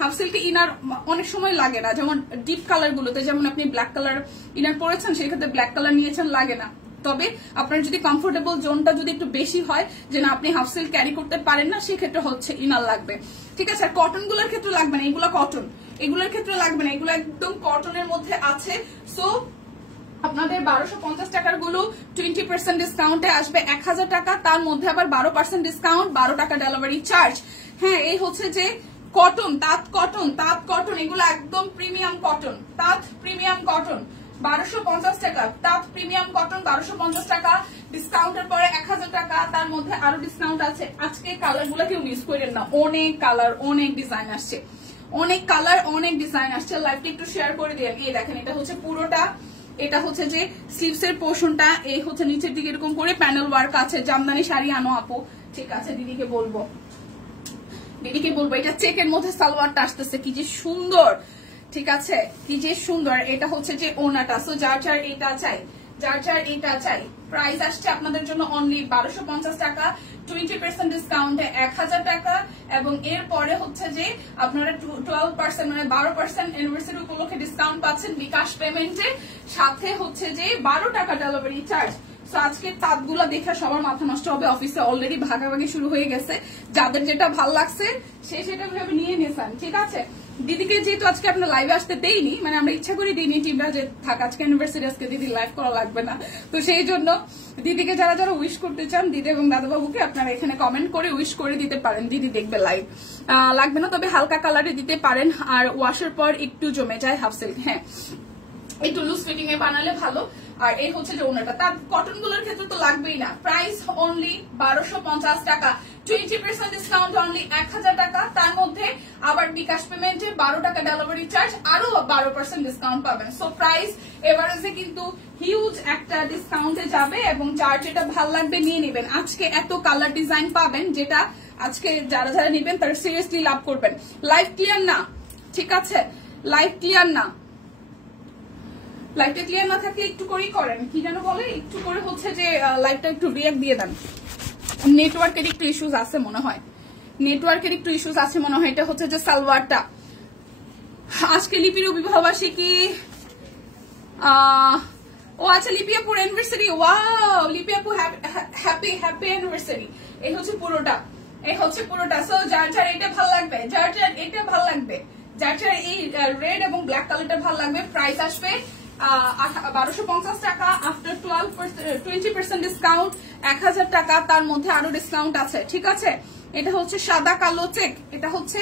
হাফ সিল্কে ইনার অনেক সময় লাগে না, যেমন ডিপ কালার গুলোতে, যেমন আপনি ব্ল্যাক কালার ইনার পরেছেন, সেক্ষেত্রে ব্ল্যাক কালার নিয়েছেন, লাগে না। তবে আপনার যদি কমফোর্টেবল জোনটা যদি একটু বেশি হয় যে না আপনি হাফ সিল্ক ক্যারি করতে পারেন না, সেক্ষেত্রে হচ্ছে ইনার লাগবে। ঠিক আছে, আর কটন গুলোর ক্ষেত্রে লাগবে না, এগুলো কটন, এগুলোর ক্ষেত্রে লাগবে না, এগুলো একদম কটনের মধ্যে আছে। সো আপনাদের 1250 টাকার গুলো 20% ডিসকাউন্টে আসবে 1000 টাকা, তার মধ্যে আবার 12% ডিসকাউন্ট, 12 টাকা ডেলিভারি চার্জ। হ্যাঁ, এই হচ্ছে যে কটন, তাঁত কটন, তাঁত কটন, এগুলো একদম প্রিমিয়াম কটন, তাঁত প্রিমিয়াম কটন 1250 টাকা, তাঁত প্রিমিয়াম কটন 1250 টাকা, ডিসকাউন্টের পরে 1000 টাকা, তার মধ্যে আরো ডিসকাউন্ট আছে। আজকে কালার গুলো কেউ মিস করেন না, অনেক কালার অনেক ডিজাইন আসছে, অনেক কালার অনেক ডিজাইন আসছে। লাইভটা একটু শেয়ার করে দিন। এই দেখেন, এটা হচ্ছে পুরোটা, এটা হচ্ছে যে স্লিভস এর পোর্শনটা, এই হচ্ছে নিচের দিকে এরকম করে প্যানেল ওয়ার্ক আছে। জামদানি শাড়ি আনো আপু, ঠিক আছে, দিদিকে বলবো, দিদিকে বলবো। এটা চেকের মধ্যে সালোয়ারটা আসতেছে, কি যে সুন্দর, ঠিক আছে, কি যে সুন্দর। এটা হচ্ছে যে ওনাটা। সো যার যার এটা চাই, যার যার এটা চাই, প্রাইস আসছে আপনাদের জন্য অনলি 1250 টাকা, 20% ডিসকাউন্টে 1000 টাকা, এবং এর পরে হচ্ছে যে আপনারা 12% মানে 12% অ্যানিভার্সারি উপলক্ষে ডিসকাউন্ট পাচ্ছেন বিকাশ পেমেন্টে, সাথে হচ্ছে যে 12 টাকা ডেলিভারি চার্জ। সো আজকে তাঁতগুলো দেখে সবার মাথা নষ্ট হবে, অফিসে অলরেডি ভাগাভাগি শুরু হয়ে গেছে, যাদের যেটা ভাল লাগছে সে সেটা ভেবে নিয়ে নিয়েছেন। ঠিক আছে, দিদিকে যেহেতু আজকে আপনার লাইভে আসতে দেইনি, মানে আমরা ইচ্ছা করে দিইনি টিমরা যে থাক আজকে অ্যানিভার্সারি, আজকে দিদি লাইভ করা লাগবে না, তো সেই জন্য দিদিকে যারা যারা উইশ করতে চান দিদি এবং দাদাবাবুকে আপনারা এখানে কমেন্ট করে উইশ করে দিতে পারেন, দিদি দেখবে লাইভ। লাগবে না, তবে হালকা কালারে দিতে পারেন, আর ওয়াশের পর একটু জমে যায় হাফ সিল্ক, হ্যাঁ একটু লুজ ফিটিং এ বানালে ভালো। আর এই হচ্ছে যে ওনাটা, তার কটন গুলোর ক্ষেত্রে তো লাগবেই না। প্রাইস অনলি 1250 টাকা, 20% ডিসকাউন্ট অনলি 1000 টাকা, তার মধ্যে আবার বিকাশ পেমেন্টে 12 টাকা ডেলিভারি চার্জ, আরো 12% ডিসকাউন্ট পাবেন। সো প্রাইস এভারেজে কিন্তু হিউজ একটা ডিসকাউন্টে যাবে, এবং যার যেটা ভালো লাগবে নিয়ে নেবেন। আজকে এত কালার ডিজাইন পাবেন, যেটা আজকে যারা যারা নেবেন তারা সিরিয়াসলি লাভ করবেন। লাইভ ক্লিয়ার না? ঠিক আছে, লাইভ ক্লিয়ার না? লাইভটা ক্লিয়ার না থাকলে একটু করেই করেন, কি যেন বলে, একটু করে হচ্ছে যে লাইভটা একটু রিঅ্যাক্ট দিয়ে দেন। নেটওয়ার্কের একটু ইস্যুস আছে মনে হয়, নেটওয়ার্কের একটু ইস্যুস আছে মনে হয়। এটা হচ্ছে যে সালোয়ারটা। আজকে লিপির অভিভাবাসী কি, ও আচ্ছা, লিপিয়াপুর অ্যানিভার্সারি, ওয়াও লিপিয়াপু হ্যাপি হ্যাপি অ্যানিভার্সারি। এই হচ্ছে পুরোটা, এই হচ্ছে পুরোটা। সো যার যার এটা ভালো লাগবে, যার যার এটা ভালো লাগবে, যার যার এই রেড এবং ব্ল্যাক কালারটা ভালো লাগবে, প্রাইস আসবে 1250 টাকা, আফটার 20% ডিসকাউন্ট 1000 টাকা, তার মধ্যে আরো ডিসকাউন্ট আছে। ঠিক আছে, এটা হচ্ছে সাদা কালো চেক, এটা হচ্ছে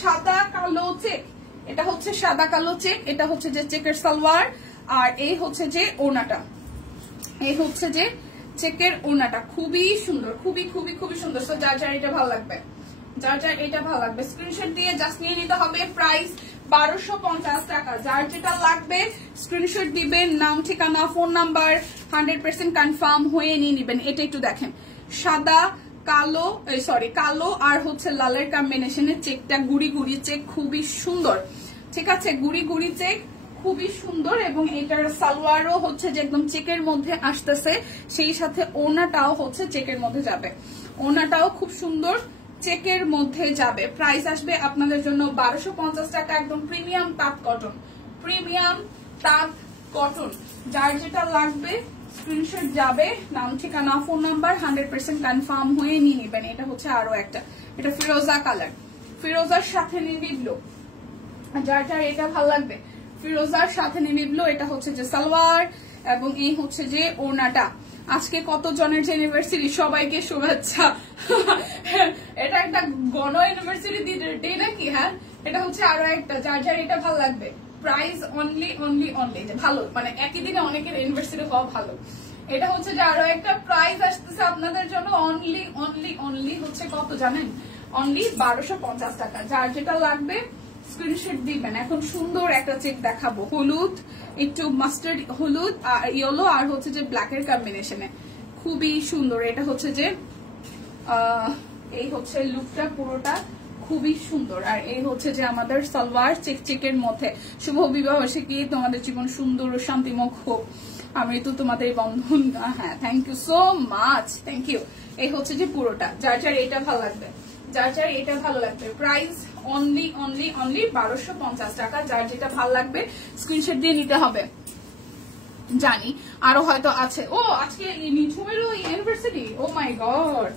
সাদা কালো চেক, এটা হচ্ছে সাদা কালো চেক, এটা হচ্ছে যে চেকের সালোয়ার, আর এই হচ্ছে যে ওনাটা, এই হচ্ছে যে চেকের ওনাটা, খুবই সুন্দর, খুবই খুবই খুবই সুন্দর। সো যার যার এটা ভালো লাগবে, যার যার এটা ভালো লাগবে স্ক্রিনশট দিয়ে জাস্ট নিয়ে নিতে হবে। প্রাইস 1250 টাকা, যার যেটা লাগবে স্ক্রিনশট দিবেন, নাম ঠিকানা ফোন নাম্বার 100% কনফার্ম হয়ে নিয়ে নিবেন। এটা একটু দেখেন, সাদা কালো, সরি কালো আর হচ্ছে লালের কম্বিনেশনের চেকটা, গুড়ি গুড়ি চেক, খুবই সুন্দর। ঠিক আছে, গুড়ি গুড়ি চেক খুবই সুন্দর, এবং এটার সালোয়ারও হচ্ছে যে একদম চেকের মধ্যে আসতেছে, সেই সাথে ওনাটাও হচ্ছে চেকের মধ্যে যাবে, ওনাটাও খুব সুন্দর চেকের মধ্যে যাবে। প্রাইস আসবে আপনাদের জন্য 1250 টাকা, একদম প্রিমিয়াম তাঁত কটন, প্রিমিয়াম তাঁত কটন। যার যেটা লাগবে স্ক্রিনশট যাবে, নাম ঠিকানা ফোন নাম্বার 100% কনফার্ম হয়ে নিয়ে নেবেন। এটা হচ্ছে আরো একটা, এটা ফিরোজা কালার, ফিরোজার সাথে নেভি ব্লু, যার যার এটা ভালো লাগবে ফিরোজার সাথে নেভি ব্লু। এটা হচ্ছে যে সালোয়ার, এবং এই হচ্ছে যে ওড়নাটা। আজকে কত জনের যে অ্যানিভার্সারি, সবাইকে শুভেচ্ছা। এটা একটা গণ অ্যানিভার্সারি ডে নাকি? হ্যাঁ, এটা হচ্ছে আরো একটা, যার যার এটা ভালো লাগবে। প্রাইস অনলি অনলি অনলি, ভালো মানে একই দিনে অনেকের অ্যানিভার্সারি হওয়া ভালো। এটা হচ্ছে যে আরো একটা, প্রাইস আসতেছে আপনাদের জন্য অনলি অনলি অনলি হচ্ছে কত জানেন? অনলি 1250 টাকা। যার যেটা লাগবে স্ক্রিনশট দিবেন। এখন সুন্দর একটা চেক দেখাবো, হলুদ, একটু মাস্টার্ড হলুদ আর ইয়েলো, আর হচ্ছে যে ব্ল্যাক এর কম্বিনেশনে, খুবই সুন্দর। এটা হচ্ছে যে এই হচ্ছে লুকটা পুরোটা, খুবই সুন্দর। আর এই হচ্ছে যে আমাদের সালোয়ার চেক চেকের মধ্যে। শুভ বিবাহ বার্ষিকী, তোমাদের জীবন সুন্দর ও শান্তিময় হোক, আমি তো তোমাদের বন্ধন। হ্যাঁ, thank you so much, thank you. এই হচ্ছে যে পুরোটা, যার যার এটা ভালো লাগবে, যার যার এটা ভালো লাগবে। প্রাইস অনলি অনলি অনলি 1250 টাকা। যার যেটা ভালো লাগবে স্ক্রিনশট দিয়ে নিতে হবে। জানি আরো হয়তো আছে। ও আজকে নিঝুমেরও ইউনিভার্সিটি, ও মাই গড,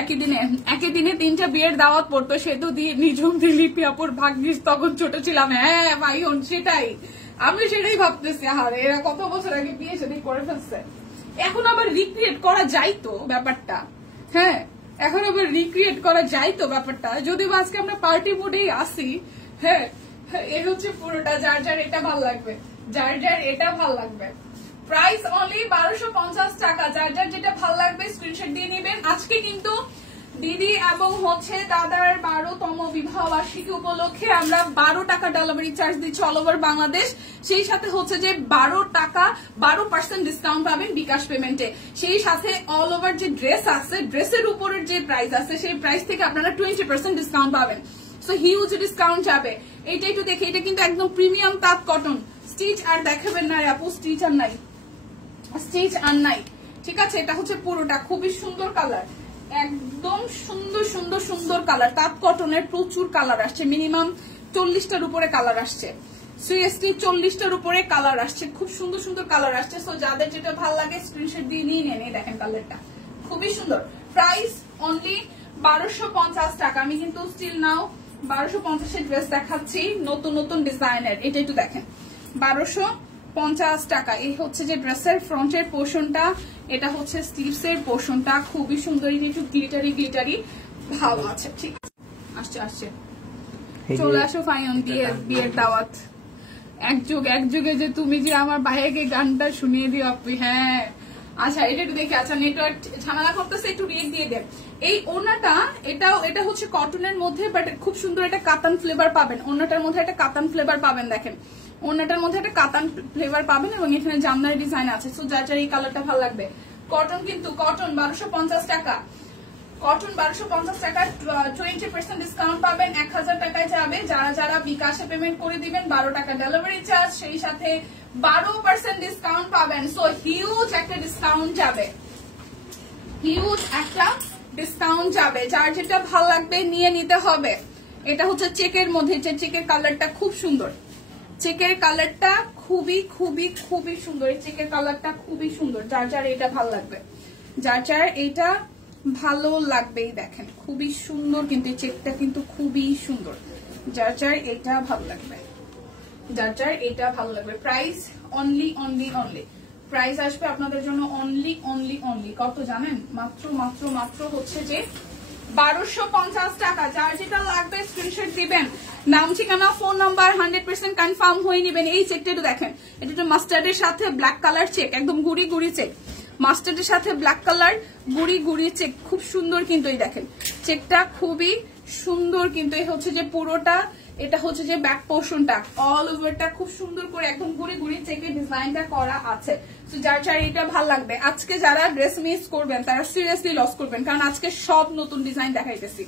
একই দিনে 3টা বিয়ের দাওয়াত পড়তো, সে তো নিঝুম দিলীপি আপুর ভাগ্যিস তখন ছোট ছিলাম। হ্যাঁ ভাইয়ন, সেটাই আমি সেটাই ভাবতেছি, আরে এরা কত বছর আগে বিয়ে শাদী করে ফেলছে, এখন আবার রিক্রিয়েট করা যায় তো ব্যাপারটা। হ্যাঁ এখন আবার রিক্রিয়েট করা যায় তো ব্যাপারটা, যদি আজকে আমরা পার্টি মোডেই আসি। হ্যাঁ এই হচ্ছে পুরোটা, যার যার এটা ভালো লাগবে, যার যার এটা ভালো লাগবে। প্রাইস অনলি 1250 টাকা, যার যার যেটা ভালো লাগবে স্ক্রিনশট দিয়ে নেবেন। আজকে কিন্তু দিদি এবং হচ্ছে দাদার 12তম বিবাহ বার্ষিকী উপলক্ষে আমরা 12 টাকা ডেলিভারি চার্জ দিচ্ছি অল ওভার বাংলাদেশ। সেই সাথে হচ্ছে যে 12% ডিসকাউন্ট পাবেন বিকাশ পেমেন্টে। সেই সাথে অল ওভার যে ড্রেস আছে, ড্রেসের উপরের যে প্রাইস আছে সেই প্রাইস থেকে আপনারা 20% ডিসকাউন্ট পাবেন। সো হিউজ ডিসকাউন্ট যাবে। এইটা একটু দেখে, এটা কিন্তু একদম প্রিমিয়াম তাঁত কটন, স্টিচ আর দেখাবেন না আপু, স্টিচ আর নাই, ঠিক আছে। এটা হচ্ছে পুরোটা খুবই সুন্দর কালার, একদম সুন্দর সুন্দর সুন্দর কালার। তাঁত কটনের প্রচুর কালার আসছে, মিনিমাম 40টার উপরে কালার আসছে, সিরিয়াসলি 40টার উপরে কালার আসছে, খুব সুন্দর সুন্দর কালার আসছে। সো যাদের যেটা ভালো লাগে স্ক্রিনশট দিয়ে নিয়ে নেন। এই দেখেন কালারটা খুবই সুন্দর। প্রাইস অনলি 1250 টাকা। আমি কিন্তু স্টিল নাও 1250 ড্রেস দেখাচ্ছি, নতুন নতুন ডিজাইনের। এটা একটু দেখেন, 1250 টাকা। এই হচ্ছে যে ড্রেসের ফ্রন্টের পোর্শনটা, এটা হচ্ছে স্লিভস এর পোর্শনটা, খুবই সুন্দর, একটু গ্লিটারি ভালো আছে। ঠিক আসছে চলে আসো ফাইন দিয়ে বিয়ের দাওয়াত। এক যুগে যে তুমি যে আমার ভাইকে গানটা শুনিয়ে দিও আপনি। হ্যাঁ আচ্ছা এটা একটু দেখে, আচ্ছা নেটওয়ার্ক ঝামেলা করতেছে, একটু রিয়েক্ট দিয়ে দেন। এই ওনাটা এটা হচ্ছে কটনের মধ্যে, বাট খুব সুন্দর একটা কাতান ফ্লেভার পাবেন। ওনাটার মধ্যে একটা কাতান ফ্লেভার পাবেন, দেখেন ওনাটার মধ্যে একটা কাতান ফ্লেভার পাবেন, এবং এখানে জামদানি ডিজাইন আছে। সো যার যার এই কালারটা ভালো লাগবে। কটন কিন্তু কটন 1250 টাকা, কটন 1250 টাকা, 20% ডিসকাউন্ট পাবেন, 1000 টাকায় যাবে। যারা যারা বিকাশে পেমেন্ট করে দিবেন 12 টাকা ডেলিভারি চার্জ, সেই সাথে 12% ডিসকাউন্ট পাবেন। সো হিউজ একটা ডিসকাউন্ট যাবে, হিউজ একটা ডিসকাউন্ট যাবে। যার যেটা ভালো লাগবে নিয়ে নিতে হবে। এটা হচ্ছে চেকের মধ্যে, চেকের কালারটা খুব সুন্দর, চেকের কালারটা খুবই খুবই খুবই সুন্দর, চেকের কালারটা খুবই সুন্দর। যার যার এটা ভালো লাগবে, যার যার এটা ভালো লাগবেই, দেখেন খুবই সুন্দর, কিন্তু এই চেকটা কিন্তু খুবই সুন্দর। যার যার এটা ভালো লাগবে, যার যার এটা ভালো লাগবে। প্রাইস অনলি প্রাইস আসবে আপনাদের জন্য অনলি কত জানেন? মাত্র হচ্ছে যে 1250 টাকা। যার যেটা লাগবে স্ক্রিনশট দিবেন, নাম ঠিকানা ফোন নাম্বার 100% কনফার্ম হয়ে নেবেন। এই চেকটা একটু দেখেন, এটা একটু মাস্টার্ডের সাথে ব্ল্যাক কালার চেক, একদম গুড়ি চেক, মাস্টার্ডের সাথে ব্ল্যাক কালার গুড়ি চেক, খুব সুন্দর কিন্তু এই দেখেন চেকটা খুবই সুন্দর। কিন্তু এই হচ্ছে যে পুরোটা, এটা হচ্ছে যে ব্যাক পোর্শনটা অল ওভারটা খুব সুন্দর করে একদম গুড়ি চেকের ডিজাইনটা করা আছে। তো যার যার এটা ভালো লাগবে, আজকে যারা ড্রেস মিস করবেন তারা সিরিয়াসলি লস করবেন, কারণ আজকে সব নতুন ডিজাইন দেখাইতেছি,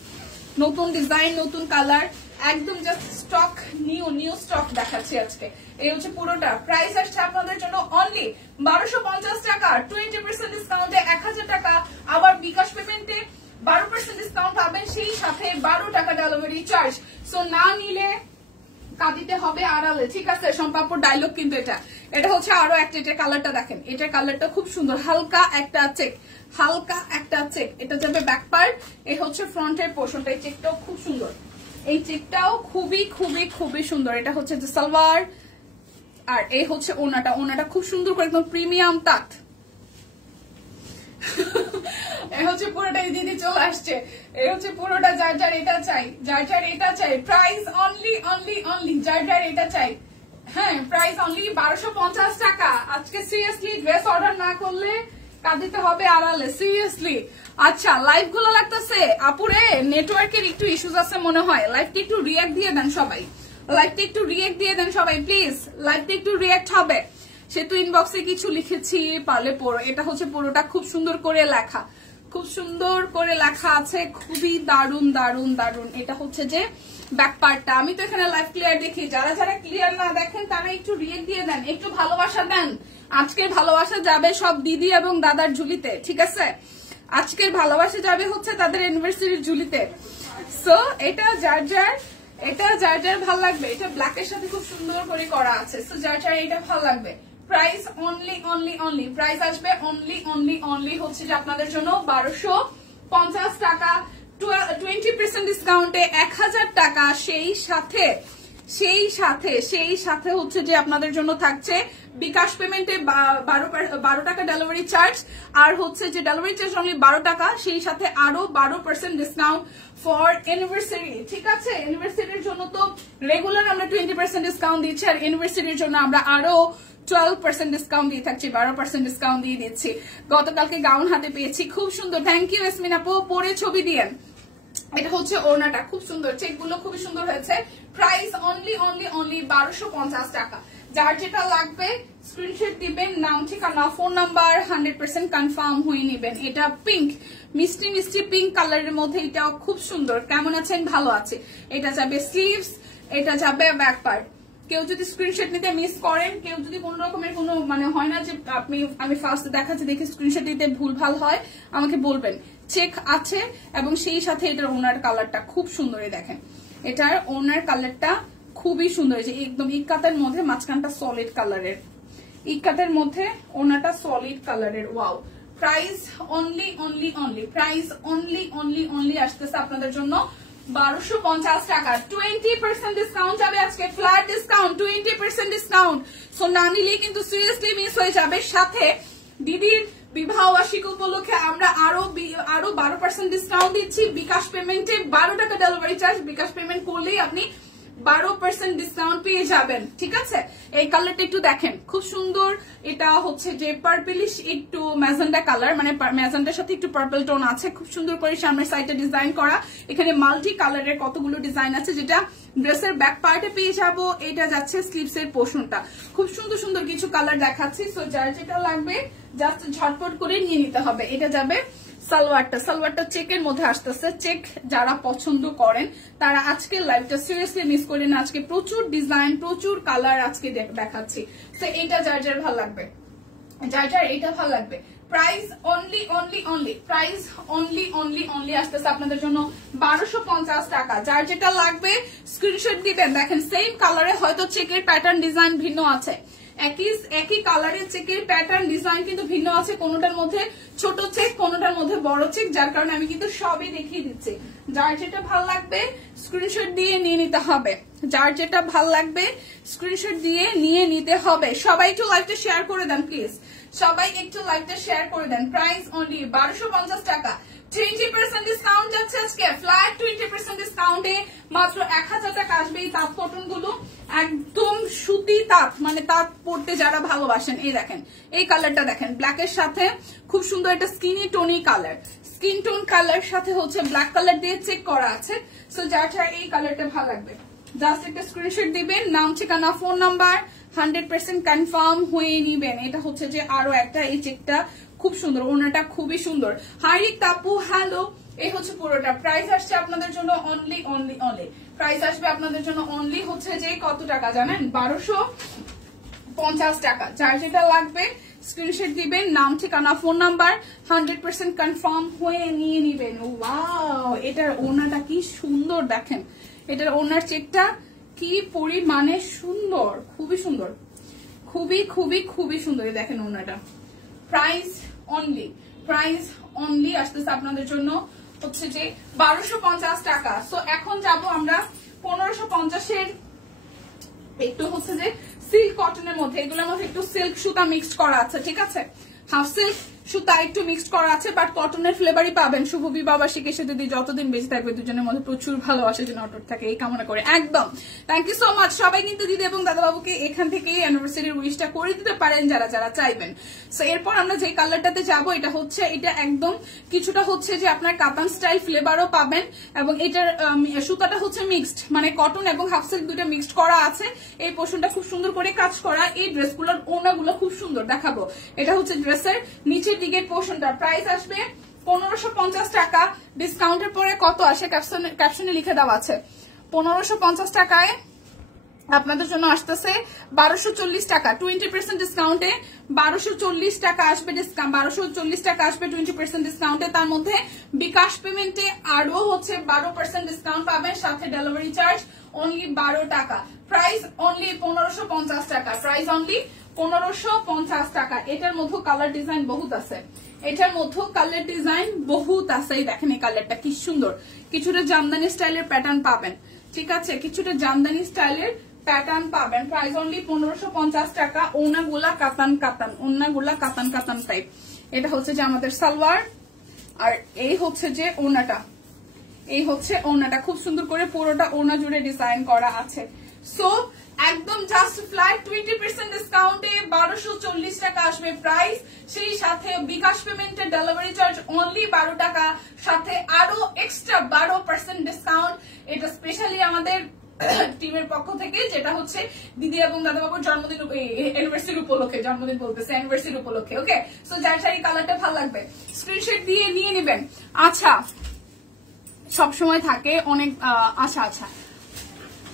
নতুন ডিজাইন নতুন কালার, একদম জাস্ট স্টক নিউ স্টক দেখাচ্ছি আজকে। এই হচ্ছে পুরোটা। প্রাইস আসছে আপনাদের জন্য অনলি 1250 টাকা, 20% ডিসকাউন্টে 1000 টাকা, আবার বিকাশ পেমেন্টে 12% ডিসকাউন্ট পাবেন, সেই সাথে 12 টাকা ডেলিভারি চার্জ। সো না নিলে কাঁদিতে হবে আড়ালে, ঠিক আছে? সম্পাপুর ডায়লগ কিন্তু এটা হচ্ছে আরো একটা, এটার কালারটা দেখেন, এটার কালারটা খুব সুন্দর, হালকা একটা চেক, এটা যাবে ব্যাক পার্ট, এই হচ্ছে ফ্রন্টের পোর্শনটা, এই চেকটাও খুব সুন্দর, এই চেকটাও খুবই সুন্দর। এটা হচ্ছে যে সালোয়ার, আর এই হচ্ছে ওনাটা খুব সুন্দর করে একদম প্রিমিয়াম তাঁত। এই হচ্ছে পুরোটা, দিদি চলে আসছে, এই হচ্ছে পুরোটা। যার যার এটা চাই, প্রাইস অনলি যার যার এটা চাই। হ্যাঁ প্রাইস অনলি 1250 টাকা। আজকে সিরিয়াসলি ড্রেস অর্ডার না করলে কাঁদিতে হবে আড়ালে, সিরিয়াসলি। আচ্ছা লাইভ গুলো লাগতেছে আপুরে, নেটওয়ার্কের একটু ইস্যুস আছে মনে হয়, লাইভটা একটু রিয়াক্ট দিয়ে দেন সবাই, প্লিজ লাইভটা একটু রিয়াক্ট হবে। সেতু ইনবক্সে কিছু লিখেছি, পারলে পড়ো। এটা হচ্ছে পুরোটা খুব সুন্দর করে লেখা, আছে, খুবই দারুন। এটা হচ্ছে যে ব্যাক পার্টটা। আমি তো এখানে লাইভ ক্লিয়ার দেখি, যারা যারা ক্লিয়ার না দেখেন তারা একটু রিয়েক্ট দিয়ে দেন, একটু ভালোবাসা দেন। আজকের ভালোবাসা যাবে সব দিদি এবং দাদার ঝুলিতে, ঠিক আছে? আজকের ভালোবাসা যাবে হচ্ছে তাদের অ্যানিভার্সারির ঝুলিতে। সো এটা যার যার ভালো লাগবে। এটা ব্ল্যাকের সাথে খুব সুন্দর করে করা আছে, সো যার যার এটা ভালো লাগবে। প্রাইস অনলি প্রাইস আসবে অনলি হচ্ছে যে আপনাদের জন্য 1250 টাকা, 20% ডিসকাউন্টে 1000 টাকা। সেই সাথে হচ্ছে যে আপনাদের জন্য থাকছে বিকাশ পেমেন্টে 12 টাকা ডেলিভারি চার্জ, আর হচ্ছে যে ডেলিভারি চার্জ অনলি 12 টাকা, সেই সাথে আরো 12% ডিসকাউন্ট ফর অ্যানিভার্সারি। ঠিক আছে, অ্যানিভার্সারির জন্য তো রেগুলার আমরা 20% ডিসকাউন্ট দিচ্ছি, আর অ্যানিভার্সারির জন্য আমরা আরো 12% ডিসকাউন্ট দিয়ে থাকছি, 12% ডিসকাউন্ট দিয়ে দিচ্ছি। গতকালকে গাউন হাতে পেয়েছি, খুব সুন্দর। থ্যাংক ইউ ইয়াসমিন আপু, পরে ছবি দিয়েন। এটা হচ্ছে ওড়নাটা, খুব সুন্দর, চেক গুলো খুবই সুন্দর হয়েছে। প্রাইস অনলি 1250 টাকা। যার যেটা লাগবে স্ক্রিনশট দিবেন, নাম ঠিকানা ফোন নাম্বার 100% কনফার্ম হয়ে নেবেন। এটা পিঙ্ক, মিষ্টি মিষ্টি পিঙ্ক কালারের মধ্যে, এটাও খুব সুন্দর। কেমন আছেন? ভালো আছে। এটা যাবে স্লিভস, এটা যাবে ব্যাক পার্ট। কেউ যদি স্ক্রিনশট নিতে মিস করেন, কেউ যদি কোন রকমের কোনো মানে হয় না যে আমি ফার্স্ট দেখাচ্ছি দেখে স্ক্রিনশট দিতে ভুলভাল হয়, আমাকে বলবেন। চেক আছে এবং সেই সাথে এটার ওনার কালারটা খুব সুন্দর। দেখেন এটার ওনার কালারটা খুবই সুন্দর, যে একদম ইকাতের মধ্যে মাঝখানটা সলিড কালারের, ইকাতের মধ্যে ওনাটা সলিড কালারের। Wow. Price only price only আসতেছে আপনাদের জন্য 1250 টাকা। 20% ডিসকাউন্ট যাবে আজকে, ফ্ল্যাট ডিসকাউন্ট, 20% ডিসকাউন্ট। সো না নিলে কিন্তু সিরিয়াসলি মিস হয়ে যাবে। সাথে দিদির বিবাহ বার্ষিকী উপলক্ষে আমরা আরো 12% ডিসকাউন্ট দিচ্ছি। বিকাশ পেমেন্টে 12 টাকা ডেলিভারি চার্জ, বিকাশ পেমেন্ট করলেই আপনি 12% ডিসকাউন্ট পেয়ে যাবেন। ঠিক আছে, এই কালারটা একটু দেখেন, খুব সুন্দর। এটা হচ্ছে যে পার্পলিশ একটু ম্যাজেন্ডা কালার, মানে ম্যাজেন্ডার সাথে একটু পার্পল টোন আছে, খুব সুন্দর করে সামনের সাইডে ডিজাইন করা। এখানে মাল্টি কালারের কতগুলো ডিজাইন আছে, যেটা ড্রেসের ব্যাক পার্টে পেয়ে যাব। এটা যাচ্ছে স্লিভস এর পোর্শনটা, খুব সুন্দর সুন্দর কিছু কালার দেখাচ্ছি। সো যার যেটা লাগবে জাস্ট ঝটপট করে নিয়ে নিতে হবে। এটা যাবে সালোয়ারটা চেকের মধ্যে আসতেছে। চেক যারা পছন্দ করেন তারা আজকে লাইভটা সিরিয়াসলি মিস করেন না, আজকে প্রচুর ডিজাইন, প্রচুর কালার আজকে দেখাচ্ছি। তো এইটা যার ভালো লাগবে, যার এটা ভালো লাগবে। প্রাইস অনলি আসতেছে আপনাদের জন্য 1250 টাকা। যার যেটা লাগবে স্ক্রিনশট দিবেন। দেখেন সেম কালারে হয়তো চেকের প্যাটার্ন ডিজাইন ভিন্ন আছে, একই কালারের চেকের প্যাটার্ন ডিজাইন কিন্তু ভিন্ন আছে। কোনোটার মধ্যে ছোট চেক, কোনোটার মধ্যে বড় চেক, যার কারণে আমি কিন্তু সবই দেখিয়ে দিচ্ছি। যার যেটা ভালো লাগবে স্ক্রিনশট দিয়ে নিয়ে নিতে হবে, যার যেটা ভালো লাগবে স্ক্রিনশট দিয়ে নিয়ে নিতে হবে। সবাই একটু লাইভটা শেয়ার করে দেন প্লিজ, সবাই একটু লাইভটা শেয়ার করে দেন। প্রাইস অনলি 1250 টাকা। 20% ডিসকাউন্ট যাচ্ছে আজকে, ফ্ল্যাট 20% ডিসকাউন্টে মাত্র 1000 টাকা আসবে। এই তাঁত কটন গুলো একদম সুতি তাঁত, মানে তাঁত পড়তে যারা ভালোবাসেন। এই দেখেন এই কালারটা দেখেন, ব্ল্যাকের সাথে খুব সুন্দর একটা skinny tony colour, skin tone colour সাথে হচ্ছে ব্ল্যাক কালার দিয়ে চেক করা আছে। সো যার এই কালারটা ভালো লাগবে জাস্ট একটা স্ক্রিনশট দিবেন, নাম ঠিকানা ফোন নাম্বার 100% কনফার্ম হয়ে নিবেন। এটা হচ্ছে যে আরো একটা, এই চেকটা খুব সুন্দর, ওনাটা খুবই সুন্দর। হাই তাপু হ্যালো, এই হচ্ছে পুরোটা। প্রাইস আসছে আপনাদের জন্য অনলি প্রাইস আসবে আপনাদের জন্য অনলি হচ্ছে যে কত টাকা জানেন? 1250 টাকা। যার যেটা লাগবে স্ক্রিনশট দিবেন, নাম ঠিকানা ফোন নাম্বার 100% কনফার্ম হয়ে নিয়ে নিবেন। ওয়াও, এটার ওনাটা কি সুন্দর দেখেন, এটার ওনার চেকটা কি পরিমাণে সুন্দর, খুবই সুন্দর, খুবই সুন্দর। দেখেন ওনাটা। প্রাইস অনলি আসতেছে আপনাদের জন্য হচ্ছে যে 1250 টাকা। সো এখন যাব আমরা 1550-এর একটু হচ্ছে যে সিল্ক কটনের মধ্যে, এগুলোর মধ্যে একটু সিল্ক সুতা মিক্সড করা আছে। ঠিক আছে, হাফ সিল্ক সুতা একটু মিক্সড করা আছে, বাট কটনের ফ্লেভারই পাবেন। শুভ বিবাহবার্ষিকীর সাথে যদি যতদিন বেঁচে থাকবে দুজনের মধ্যে প্রচুর ভালোবাসা যেন অটুট থাকে, এই কামনা করে। একদম থ্যাংক ইউ সো মাচ। সবাই কিন্তু দিদি এবং দাদাবাবুকে এখান থেকে অ্যানিভার্সারির উইশটা করে দিতে পারেন যারা যারা চাইবেন। সো এরপর আমরা যে কালারটাতে যাব, এটা হচ্ছে, এটা একদম কিছুটা হচ্ছে যে আপনার কাতান স্টাইল ফ্লেভারও পাবেন, এবং এটার সুতাটা হচ্ছে মিক্সড, মানে কটন এবং হাফ সিল্ক দুটো মিক্সড করা আছে। এই পোর্শনটা খুব সুন্দর করে কাজ করা। এই ড্রেসগুলোর ওড়নাগুলো খুব সুন্দর দেখাবো। এটা হচ্ছে ড্রেসের নিচের দিকের পোর্শনটা। প্রাইস আসবে 1550 টাকা। ডিসকাউন্টের পরে কত আসে ক্যাপশনে লিখে দেওয়া আছে। 1550 টাকায় আপনাদের জন্য আসতেছে 1240 টাকা। 20% ডিসকাউন্টে 1240 টাকা আসবে। 1240 টাকা আসবে 20% ডিসকাউন্টে। তার মধ্যে বিকাশ পেমেন্টে আরো হচ্ছে 12% ডিসকাউন্ট পাবেন, সাথে ডেলিভারি চার্জ অনলি 12 টাকা। প্রাইস অনলি 1550 টাকা। প্রাইস অনলি 1550 টাকা। এটার মধ্যে কালার ডিজাইন বহুত আছে, এটার মধ্যে কালার ডিজাইন বহুত আছে। দেখেন এই কালারটা কি সুন্দর, কিছুটা জামদানি স্টাইলের প্যাটার্ন পাবেন, ঠিক আছে, কিছুটা জামদানি স্টাইলের প্যাটার্ন পাবেন। প্রাইস অনলি 1550 টাকা। ওনাগুলা কাতান কাতান, ওনাগুলা কাতান কাতান টাইপ। এটা হচ্ছে যে আমাদের সালোয়ার, আর এই হচ্ছে যে ওনাটা, এই হচ্ছে ওনাটা খুব সুন্দর করে পুরোটা ওনা জুড়ে ডিজাইন করা আছে। সো একদম জাস্ট ফ্ল্যাট 20% ডিসকাউন্টে 1240 টাকা আসবে প্রাইস। সেই সাথে বিকাশ পেমেন্টের ডেলিভারি চার্জ অনলি 12 টাকা, সাথে আরো এক্সট্রা 12% ডিসকাউন্ট। এটা স্পেশালি আমাদের টিমের পক্ষ থেকে, যেটা হচ্ছে দিদি এবং দাদাবাবুর জন্মদিন অ্যানিভার্সারি উপলক্ষে, জন্মদিন বলতেছে অ্যানিভার্সারি উপলক্ষে। ওকে, সো যার যার এই কালারটা ভালো লাগবে স্ক্রিনশট দিয়ে নিয়ে নেবেন। আচ্ছা, সবসময় থাকে অনেক আশা। আচ্ছা,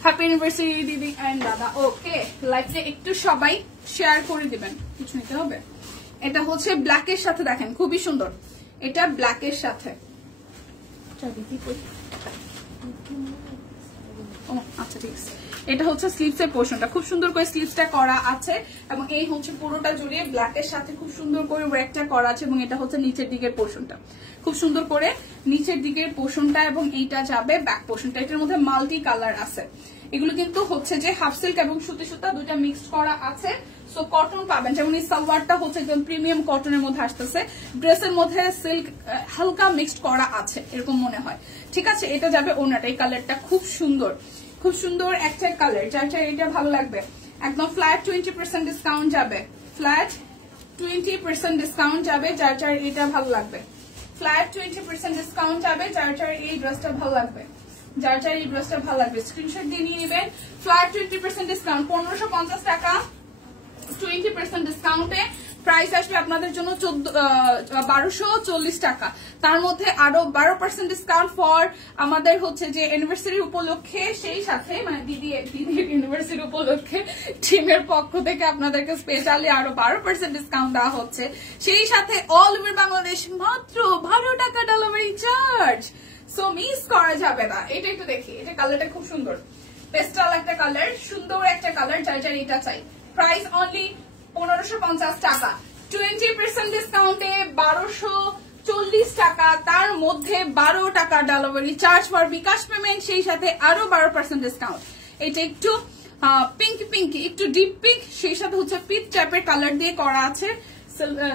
হ্যাপি অ্যানিভার্সারি দিদি এন্ড দাদা। ওকে, লাইভটা একটু সবাই শেয়ার করে দিবেন, কিছু নিতে হবে। এটা হচ্ছে ব্ল্যাকের সাথে, দেখেন খুবই সুন্দর, এটা ব্ল্যাকের সাথে। আচ্ছা ঠিক আছে, এটা হচ্ছে স্লিভস এর পোর্শনটা, খুব সুন্দর করে স্লিভসটা করা আছে, এবং এই হচ্ছে পুরোটা জুড়ে ব্ল্যাকের সাথে খুব সুন্দর করে ওয়ার্কটা করা আছে, এবং এটা হচ্ছে নিচের দিকের পোর্শনটা, খুব সুন্দর করে নিচের দিকের পোর্শনটা, এবং এইটা যাবে ব্যাক পোর্শনটা। এটার মধ্যে মাল্টি কালার আছে। এগুলো কিন্তু হচ্ছে যে হাফ সিল্ক এবং সুতি সুতা দুইটা মিক্সড করা আছে। সো কটন পাবেন, যেমন এই সালোয়ারটা হচ্ছে একদম প্রিমিয়াম কটনের মধ্যে আসতেছে, ড্রেসের মধ্যে সিল্ক হালকা মিক্সড করা আছে এরকম মনে হয়, ঠিক আছে। এটা যাবে ওনাটা, এই কালারটা খুব সুন্দর, খুব সুন্দর একটা কালার, যার যার এটা ভালো লাগবে। একদম ফ্ল্যাট 20% ডিসকাউন্ট যাবে, ফ্ল্যাট 20% ডিসকাউন্ট যাবে, যার যার এটা ভালো লাগবে। ফ্ল্যাট 20% ডিসকাউন্ট যাবে, যার যার এই ড্রেসটা ভালো লাগবে, যার যার এই ড্রেসটা ভালো লাগবে স্ক্রিনশট দিয়ে নিয়ে নেবেন। ফ্ল্যাট 20% ডিসকাউন্ট 1550 টাকা, 20% ডিসকাউন্টে প্রাইস আসবে আপনাদের জন্য 1240 টাকা। তার মধ্যে আরো 12% ডিসকাউন্ট ফর আমাদের হচ্ছে যে অ্যানিভার্সারি উপলক্ষে, সেই সাথে মানে দিদির অ্যানিভার্সারি উপলক্ষে টিমের পক্ষ থেকে আপনাদেরকে স্পেশালি আরো 12% ডিসকাউন্ট দেওয়া হচ্ছে। সেই সাথে অল ওভার বাংলাদেশ মাত্র 12 টাকা ডেলিভারি চার্জ। সো মিস করা যাবে না। এটা একটু দেখি, এটা কালারটা খুব সুন্দর, পেস্টাল একটা কালার, সুন্দর একটা কালার, যার যার এটা চাই। প্রাইস অনলি 1550 টাকা, 20% ডিসকাউন্টে 1240 টাকা। তার মধ্যে 12 টাকা delivery charge for bKash payment, সেই সাথে আরো 12% ডিসকাউন্ট। এটা একটু পিঙ্ক পিঙ্কি, একটু ডিপ পিঙ্ক, সেই সাথে হচ্ছে পিচ টাইপের কালার দিয়ে করা আছে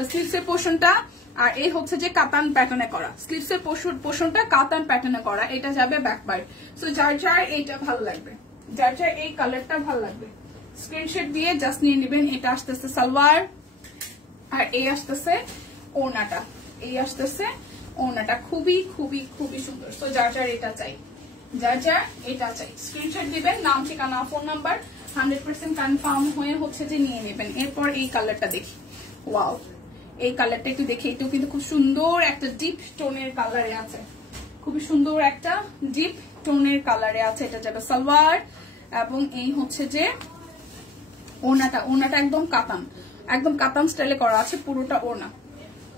স্লিভস এর পোর্শনটা, আর এই হচ্ছে যে কাতান প্যাটার্নে করা, স্লিভস এর পোর্শনটা কাতান প্যাটার্নে করা। এটা যাবে ব্যাকবার। সো যার যার এইটা ভালো লাগবে, যার যার এই কালারটা ভালো লাগবে স্ক্রিনশট দিয়ে জাস্ট নিয়ে নেবেন। এটা আসতেছে সালোয়ার, আর এই আসতেছে ওড়নাটা, এই আসতেছে ওড়নাটা, খুবই খুবই খুবই সুন্দর। সো যার যার এটা চাই, যার যার এটা চাই স্ক্রিনশট দিবেন, নাম ঠিকানা ফোন নাম্বার 100% কনফার্ম হয়ে হচ্ছে যে নিয়ে নেবেন। এরপর এই কালারটা দেখি, ওয়াও, এই কালারটা একটু দেখি, এটাও কিন্তু খুব সুন্দর একটা ডিপ টোনের কালারে আছে, খুবই সুন্দর একটা ডিপ টোনের কালারে আছে। এটা যাবে সালোয়ার, এবং এই হচ্ছে যে ওড়নাটা, ওড়নাটা একদম কাতান, একদম কাতান স্টাইলে করা আছে পুরোটা ওড়না,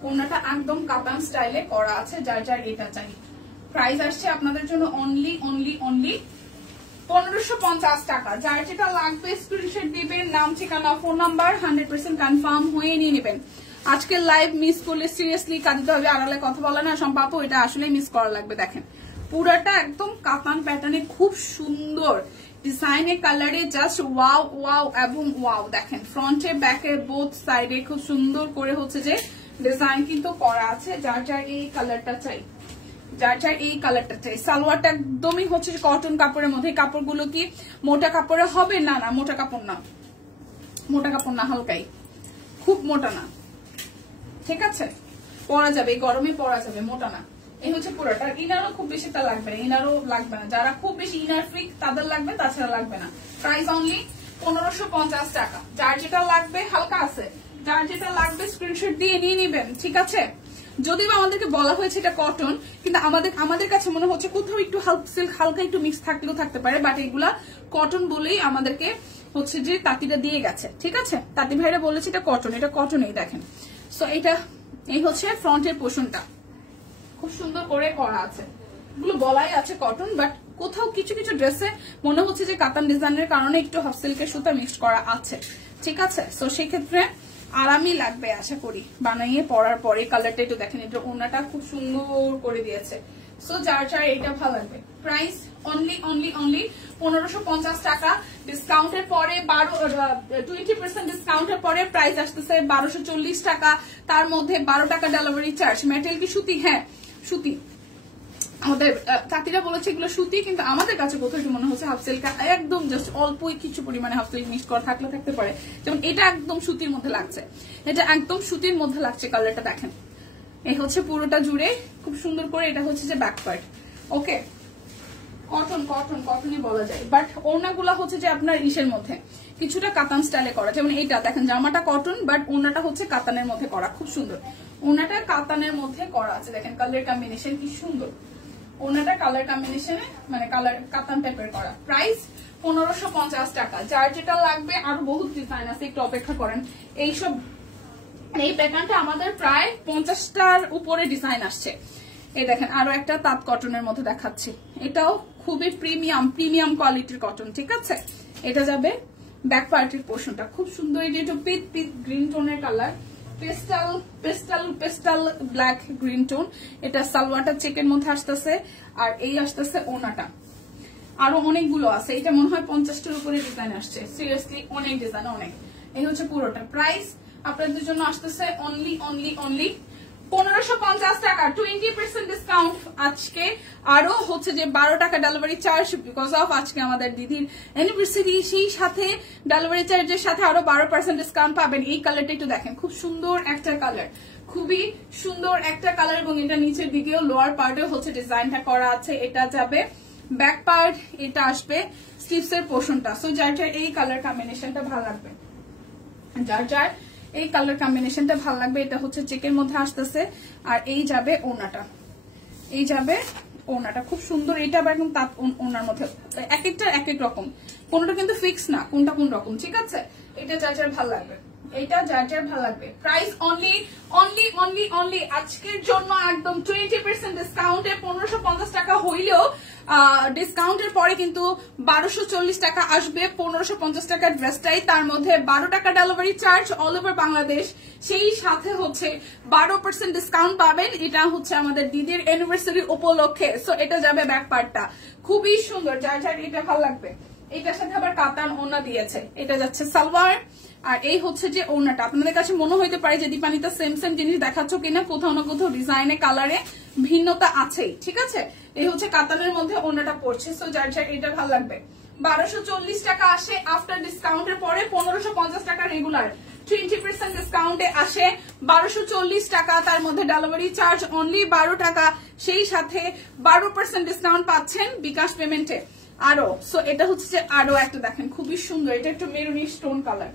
ওড়নাটা একদম কাতান স্টাইলে করা আছে। যার যার এটা চাই প্রাইস আসছে আপনাদের জন্য অনলি অনলি অনলি 1550 টাকা। যার যেটা লাগবে স্ক্রিনশট দিবেন, নাম ঠিকানা ফোন নাম্বার 100% কনফার্ম হয়ে নিয়ে নেবেন। আজকের লাইভ মিস করলে সিরিয়াসলি কাঁদিতে হবে, আড়ালে কথা বলা না সম্পাপু, এটা আসলে মিস করা লাগবে। দেখেন পুরাটা একদম কাতান প্যাটার্নে, খুব সুন্দর ডিজাইনের কালারে, জাস্ট ওয়াও ওয়াও এবং ওয়াও। দেখেন ফ্রন্টে ব্যাকে বোথ সাইডে খুব সুন্দর করে হচ্ছে যে ডিজাইন কিন্তু করা আছে। যার যার এই কালারটা চাই, যার যার এই কালারটা চাই। সালোয়ারটা একদমই হচ্ছে কটন কাপড়ের মধ্যে। কাপড়গুলো কি মোটা কাপড়ে হবে? না না, মোটা কাপড় না, মোটা কাপড় না, হালকাই, খুব মোটা না, ঠিক আছে, পরা যাবে, গরমে পরা যাবে, মোটা না। এই হচ্ছে পুরোটা। ইনারও খুব বেশি তা লাগবে না, ইনারও লাগবে না, যারা খুব বেশি ইনার ফ্রিক তাদের লাগবে, তাছাড়া লাগবে না। প্রাইস অনলি 1550 টাকা। যার যেটা লাগবে, হালকা আছে, যার যেটা লাগবে স্ক্রিনশট দিয়ে নিয়ে নিবেন, ঠিক আছে। যদিও আমাদেরকে বলা হয়েছে এটা কটন, কিন্তু আমাদের কাছে মনে হচ্ছে কোথাও একটু সিল্ক হালকা একটু মিক্স থাকলেও থাকতে পারে, বাট এগুলা কটন বলেই আমাদেরকে হচ্ছে যে তাঁতিটা দিয়ে গেছে, ঠিক আছে। তাঁতি ভাইরা বলেছে এটা কটন, এটা কটনই। দেখেন সো এটা এই হচ্ছে ফ্রন্টের পোর্শনটা, খুব সুন্দর করে করা আছে। এগুলো বলাই আছে কটন, বাট কোথাও কিছু কিছু ড্রেসে মনে হচ্ছে যে কাতান ডিজাইনের কারণে একটু হাফ সিল্কের সুতা মিক্স করা আছে, ঠিক আছে। সো সেক্ষেত্রে আরামই লাগবে আশা করি বানাইয়ে পরার পরে। কালারটা একটু দেখেন, এটা ওনাটা খুব সুন্দর করে দিয়েছে। সো যার যার এটা ভালো লাগবে। প্রাইস অনলি 1550 টাকা। ডিসকাউন্টের পরে 20% ডিসকাউন্টের পরে প্রাইস আসতেছে 1240 টাকা। তার মধ্যে 12 টাকা ডেলিভারি চার্জ। মেটেরিয়াল কি সুতি? হ্যাঁ সুতি। আমাদের কাকিরা বলেছে এগুলো সুতি, কিন্তু আমাদের কাছে কোথাও একটু মনে হচ্ছে হাফ সিল্ক, একদম জাস্ট অল্পই কিছু পরিমাণে হাফ সিল্ক মিক্স করা থাকতে পারে। যেমন এটা একদম সুতির মধ্যে লাগছে, এটা একদম সুতির মধ্যে লাগছে। কালারটা দেখেন, এই হচ্ছে পুরোটা জুড়ে খুব সুন্দর করে। এটা হচ্ছে যে ব্যাক পার্ট। ওকে, কটনই বলা যায়, বাট ওড়নাগুলা হচ্ছে যে আপনার ইসের মধ্যে কিছুটা কাতান স্টাইলে করা। যেমন এইটা দেখেন, জামাটা কটন বাট ওড়নাটা হচ্ছে কাতানের মধ্যে করা, খুব সুন্দর। ওড়নাটা কাতানের মধ্যে করা আছে, দেখেন কালার কম্বিনেশন কি সুন্দর। ওড়নাটা কালার কম্বিনেশনে মানে কালার কাতান টাইপের করা। প্রাইস 1550 টাকা। যার যেটা লাগবে, আরো বহুত ডিজাইন আছে, একটু অপেক্ষা করেন। এইসব এই প্যাটার্নটা আমাদের প্রায় 50টার উপরে ডিজাইন আসছে। এই দেখেন আরো একটা তাঁত কটনের মধ্যে দেখাচ্ছি, এটাও খুবই প্রিমিয়াম কোয়ালিটির কটন। ঠিক আছে, এটা যাবে ব্যাক পার্টির পোর্শনটা খুব সুন্দর। এটা একটু পিট গ্রিন টোনের colour, pastel black green tone. এটা সালোয়ারটা চেকের মধ্যে আসতেছে, আর এই আসতেছে ওনাটা। আরো অনেকগুলো আছে, এটা মনে হয় 50টার উপরে ডিজাইন আসছে। সিরিয়াসলি অনেক ডিজাইন, অনেক। এই হচ্ছে পুরোটা। প্রাইস আপনাদের জন্য আসতেছে অনলি 1550 টাকা। 20% ডিসকাউন্ট আজকে। আরো হচ্ছে যে 12 টাকা ডেলিভারি চার্জ বিকজ অফ আজকে আমাদের দিদির অ্যানিভার্সারি, সেই সাথে ডেলিভারি চার্জের সাথে আরো 12% ডিসকাউন্ট পাবেন। এই কালারটা একটু দেখেন, খুব সুন্দর একটা কালার, খুবই সুন্দর একটা কালার। এবং এটা নিচের দিকেও লোয়ার পার্টেও হচ্ছে ডিজাইনটা করা আছে। এটা যাবে ব্যাক পার্ট, এটা আসবে স্লিভস এর পোর্শনটা। সো যার যার এই কালার কম্বিনেশনটা ভালো লাগবে, এই কালার কম্বিনেশনটা ভালো লাগবে। এটা হচ্ছে চেকের মধ্যে আসতেছে, আর এই যাবে ওনাটা খুব সুন্দর। এটা আবার একদম তাঁত ওনার মধ্যে, এক একটা এক এক রকম, কোনটা কিন্তু ফিক্স না কোনটা কোন রকম। ঠিক আছে, এটা যার যার ভালো লাগবে, এটা যার যার ভালো লাগবে। প্রাইস অনলি আজকের জন্য একদম 20% ডিসকাউন্টে 1550 টাকা হইলেও ডিসকাউন্টের পরে কিন্তু 1240 টাকা আসবে 1550 টাকার ড্রেসটাই। তার মধ্যে 12 টাকা delivery charge all over Bangladesh, সেই সাথে হচ্ছে 12% ডিসকাউন্ট পাবেন। এটা হচ্ছে আমাদের দিদির অ্যানিভার্সারি উপলক্ষে। সো এটা যাবে ব্যাক পার্টটা, খুবই সুন্দর। যার যার এটা ভালো লাগবে। এটার সাথে আবার কাতান ওড়না দিয়েছে। এটা যাচ্ছে সালোয়ার, আর এই হচ্ছে যে ওড়নাটা। আপনাদের কাছে মনে হইতে পারে যে দীপানিতা সেম জিনিস দেখাচ্ছ কিনা, কোথাও না কোথাও ডিজাইনে কালারে ভিন্নতা আছেই। ঠিক আছে, এই হচ্ছে কাতানের মধ্যে ওড়নাটা পড়ছে। সো যার যার এটা ভালো লাগবে। 1240 টাকা আসে আফটার ডিসকাউন্টের পরে, 1550 টাকা রেগুলার। 20% ডিসকাউন্টে আসে 1240 টাকা। তার মধ্যে ডেলিভারি চার্জ অনলি 12 টাকা, সেই সাথে 12% ডিসকাউন্ট পাচ্ছেন বিকাশ পেমেন্টে আরো। সো এটা হচ্ছে যে আরো একটা দেখেন, খুবই সুন্দর। এটা একটু মেরুনি স্টোন কালার,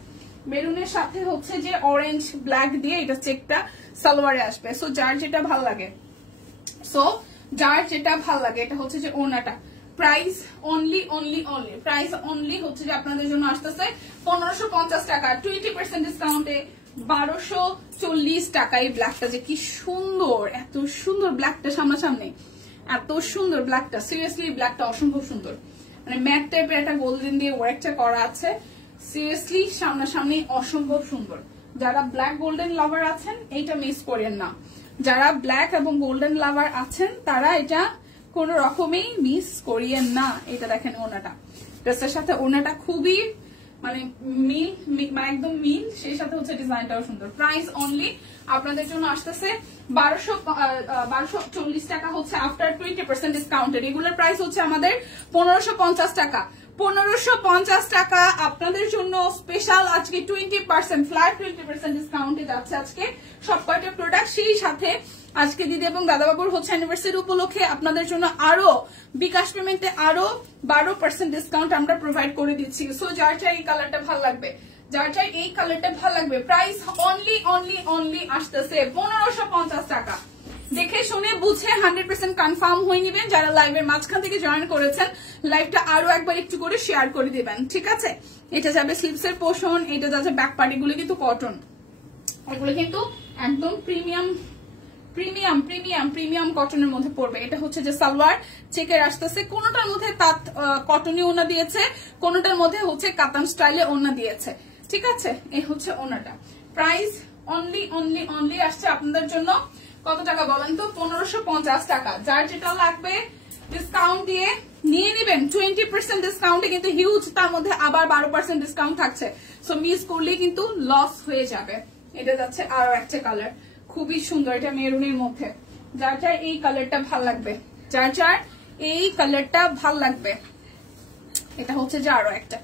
মেরুনের সাথে হচ্ছে যে অরেঞ্জ ব্ল্যাক দিয়ে এটা চেকটা সালোয়ারে আসবে। সো যার যেটা ভালো লাগে, এটা হচ্ছে যে ওড়নাটা। প্রাইস অনলি হচ্ছে যে আপনাদের জন্য আসতেছে 1550 টাকা। 20% ডিসকাউন্টে 1240 টাকা। এই ব্ল্যাকটা যে কি সুন্দর, এত সুন্দর ব্ল্যাকটা সামনাসামনি, এত সুন্দর ব্ল্যাকটা। সিরিয়াসলি ব্ল্যাকটা অসম্ভব সুন্দর, মানে ম্যাট টাইপের একটা গোল্ডেন দিয়ে ওয়ার্কটা করা আছে। সিরিয়াসলি সামনাসামনি অসম্ভব সুন্দর। যারা ব্ল্যাক গোল্ডেন লাভার আছেন এইটা মিস করেন না, যারা ব্ল্যাক এবং গোল্ডেন লাভার আছেন তারা এটা কোন রকমেই মিস করিয়েন না। এটা দেখেন ওড়নাটা, ড্রেসের সাথে ওড়নাটা খুবই মানে একদম মিল, সেই সাথে হচ্ছে ডিজাইনটাও সুন্দর। প্রাইস অনলি আপনাদের জন্য আসতেছে 1240 টাকা হচ্ছে আফটার 20% ডিসকাউন্টে। রেগুলার প্রাইস হচ্ছে আমাদের 1550 টাকা। 1550 টাকা আপনাদের জন্য স্পেশাল আজকে 20% ফ্ল্যাট 20% ডিসকাউন্টে যাচ্ছে আজকে সব কয়টা প্রোডাক্ট। সেই সাথে আজকে দিদি এবং দাদাবাবুর হচ্ছে অ্যানিভার্সারি উপলক্ষে আপনাদের জন্য আরো বিকাশ পেমেন্টে আরো 12% ডিসকাউন্ট আমরা প্রোভাইড করে দিচ্ছি। সো যার চাই এই কালারটা ভালো লাগবে, প্রাইস অনলি আসতেছে 1550 টাকা। দেখে শুনে বুঝে 100% কনফার্ম হয়ে নিবেন। যারা লাইভের মাঝখান থেকে জয়েন করেছেন, লাইভটা আরো একবার একটু করে শেয়ার করে দিবেন। ঠিক আছে, এটা যাবে স্লিভস এর পোর্শন, এটা যাচ্ছে ব্যাক পার্ট। এগুলো কিন্তু কটন, এগুলো কিন্তু একদম প্রিমিয়াম কটনের মধ্যে পড়বে। এটা হচ্ছে যে সালোয়ার চেকের আসতেছে, কোনটার মধ্যে তাঁত কটনি ওড়না দিয়েছে, কোনটার মধ্যে হচ্ছে কাতান স্টাইলে ওড়না দিয়েছে। ঠিক আছে, এই হচ্ছে ওনাটা। প্রাইস অনলি আসছে আপনাদের জন্য কত টাকা বলেন তো? 1550 টাকা। যার যেটা লাগবে ডিসকাউন্ট দিয়ে নিয়ে নেবেন। 20% ডিসকাউন্টে কিন্তু হিউজ, তার মধ্যে আবার 12% ডিসকাউন্ট থাকছে। সো মিস করলে কিন্তু লস হয়ে যাবে। এটা যাচ্ছে আরো একটা কালার, খুবই সুন্দর, এটা মেরুনের মধ্যে। যার যার এই কালারটা ভাল লাগবে, যার যার এই কালারটা ভাল লাগবে, এটা হচ্ছে যে আরো একটা।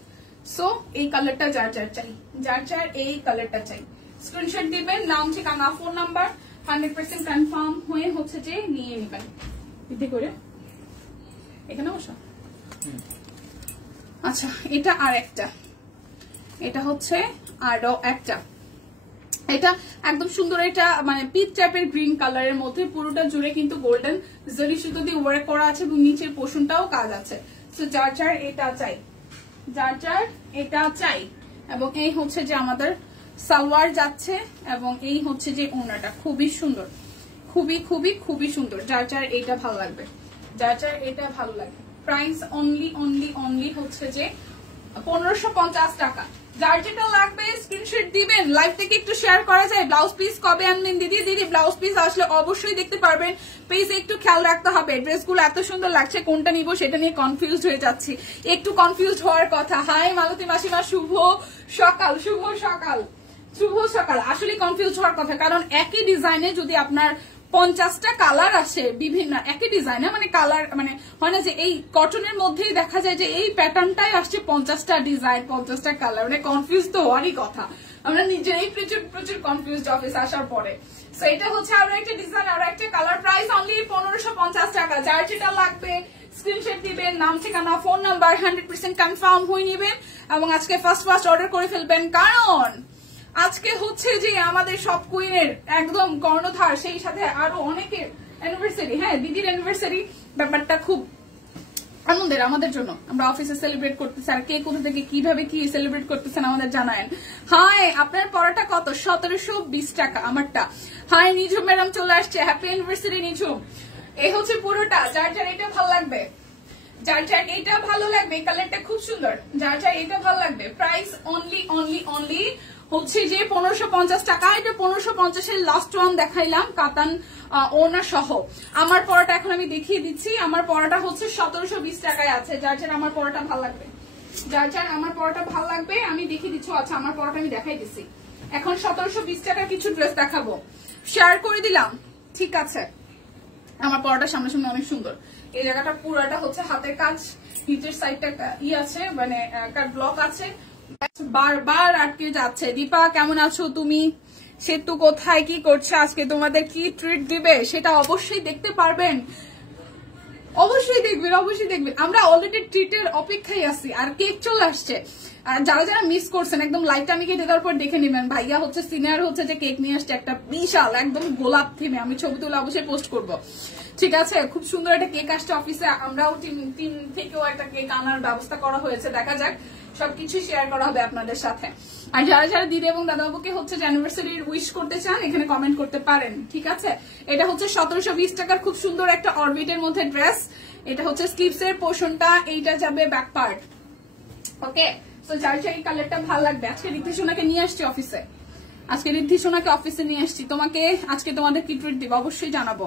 সো এই কালারটা যার যার চাই, যার যার এই কালারটা চাই, স্ক্রিনশট দিবেন, নাম ঠিকানা ফোন নাম্বার 100% কনফার্ম হয়ে হচ্ছে যে নিয়ে নেবেন। এতে করে এখানে বসো। আচ্ছা, এটা আর একটা, এটা হচ্ছে আরো একটা, এটা একদম সুন্দর, এটা মানে পিচ টাইপের গ্রিন কালারের মধ্যে, পুরোটা জুড়ে কিন্তু গোল্ডেন জরি সুতো দিয়ে ওয়ার্ক করা আছে এবং নিচের পোর্শনটাও কাজ আছে। সো যার যার এটা চাই, যার যার এটা চাই। এবং এই হচ্ছে যে আমাদের সালোয়ার যাচ্ছে, এবং এই হচ্ছে যে ওড়নাটা, খুবই সুন্দর, খুবই খুবই খুবই সুন্দর। যার যার এটা ভালো লাগবে, যার যার এটা ভালো লাগবে। প্রাইস অনলি হচ্ছে যে 1550 টাকা। যার যেটা লাগবে স্ক্রিনশট দিবেন। লাইভ থেকে একটু শেয়ার করা যায়। ব্লাউজ পিস কবে আনবেন দিদি? দিদি ব্লাউজ পিস আসলে অবশ্যই দেখতে পারবেন। পেজে একটু খেয়াল রাখতে হবে, ড্রেসগুলো এত সুন্দর লাগছে, কোনটা নিব সেটা নিয়ে কনফিউজ হয়ে যাচ্ছি, একটু কনফিউজ হওয়ার কথা। হাই মালতী মাসিমা, শুভ সকাল, শুভ সকাল, শুভ সকাল। আসলে কনফিউজ হওয়ার কথা, কারণ একই ডিজাইনে যদি আপনার 50টা কালার আসে বিভিন্ন একই ডিজাইনে, মানে কালার মানে হয় না যে এই কটনের মধ্যেই দেখা যায় যে এই প্যাটার্নটাই আসছে 50টা ডিজাইন 50টা কালার, মানে কনফিউজ তো হওয়ারই কথা। আমরা নিজেই প্রচুর প্রচুর কনফিউজড অফিস আসার পরে। সো এটা হচ্ছে আরো একটা ডিজাইন, আরো একটা কালার। প্রাইস অনলি 1550 টাকা। যার যেটা লাগবে স্ক্রিনশট দিবেন, নাম ঠিকানা ফোন নাম্বার 100% কনফার্ম হয়ে নেবেন এবং আজকে ফার্স্ট অর্ডার করে ফেলবেন, কারণ আজকে হচ্ছে যে আমাদের সব কুইনের একদম কর্ণধার, সেই সাথে আরো অনেকের অ্যানিভার্সারি। হ্যাঁ, দিদির অ্যানিভার্সারি, ব্যাপারটা খুব আনন্দের আমাদের জন্য। আমরা অফিসে সেলিব্রেট করতেছি, আর কে কোথা থেকে কিভাবে কি সেলিব্রেট করতেছেন আমাদের জানায়েন। হাই, আপনার পড়াটা কত? 1720 টাকা আমারটা। হাই নিঝুম ম্যাডাম চলে আসছে, হ্যাপি অ্যানিভার্সারি নিঝুম। এই হচ্ছে পুরোটা। যার যার এটা ভালো লাগবে, যার যার এটা ভালো লাগবে, কালারটা খুব সুন্দর, যার যার এটা ভালো লাগবে। প্রাইস অনলি হচ্ছে যে 1550 টাকা। এটা 1550-এর লাস্ট ওয়ান দেখাইলাম, কাতান ওনা সহ। আমার পড়াটা এখন আমি দেখিয়ে দিচ্ছি। আমার পড়াটা হচ্ছে 1720 টাকায় আছে। যার যার আমার পড়াটা ভালো লাগবে, যার যার আমার পড়াটা ভালো লাগবে, আমি দেখিয়ে দিচ্ছি। আচ্ছা, আমার পড়াটা আমি দেখাই দিচ্ছি। এখন 1720 টাকার কিছু ড্রেস দেখাবো, শেয়ার করে দিলাম, ঠিক আছে। আমার পড়াটা সামনাসামনি অনেক সুন্দর। এই জায়গাটা পুরাটা হচ্ছে হাতের কাজ, নিচের সাইডটা আছে, মানে ব্লক আছে, বারবার আটকে যাচ্ছে। দীপা কেমন আছো তুমি? সেতু কোথায়, কি করছে, আজকে তোমাদের কি ট্রিট দিবে সেটা অবশ্যই দেখতে পারবেন, অবশ্যই দেখবেন, অবশ্যই দেখবেন। আমরা অলরেডি ট্রিটের অপেক্ষায় আছি, আর কেক চলে আসছে। আর যারা যারা মিস করছেন একদম লাইটটা আমি কেটে দেওয়ার পর দেখে নেবেন। ভাইয়া হচ্ছে সিনিয়র হচ্ছে যে কেক নিয়ে আসছে একটা বিশাল একদম গোলাপ থিমে, আমি ছবি তুলে অবশ্যই পোস্ট করব, ঠিক আছে। খুব সুন্দর একটা কেক আসছে অফিসে, আমরাও টিম থেকেও একটা কেক আনার ব্যবস্থা করা হয়েছে। দেখা যাক, সবকিছু শেয়ার করা হবে আপনাদের সাথে। আর যারা যারা দিদি এবং দাদাবাবুকে হচ্ছে অ্যানিভার্সারির উইশ করতে চান, এখানে কমেন্ট করতে পারেন, ঠিক আছে। এটা হচ্ছে 1720 টাকার খুব সুন্দর একটা অরবিটের মধ্যে ড্রেস। এটা হচ্ছে স্লিভস এর পোর্শনটা, এইটা যাবে ব্যাক পার্ট, ওকে। তো যার যার এই কালারটা ভালো লাগবে। আজকে ঋদ্ধি সোনাকে নিয়ে আসছি অফিসে, আজকে ঋদ্ধি সোনাকে অফিসে নিয়ে আসছি। তোমাকে আজকে তোমাদের কি ট্রিট দিব অবশ্যই জানাবো।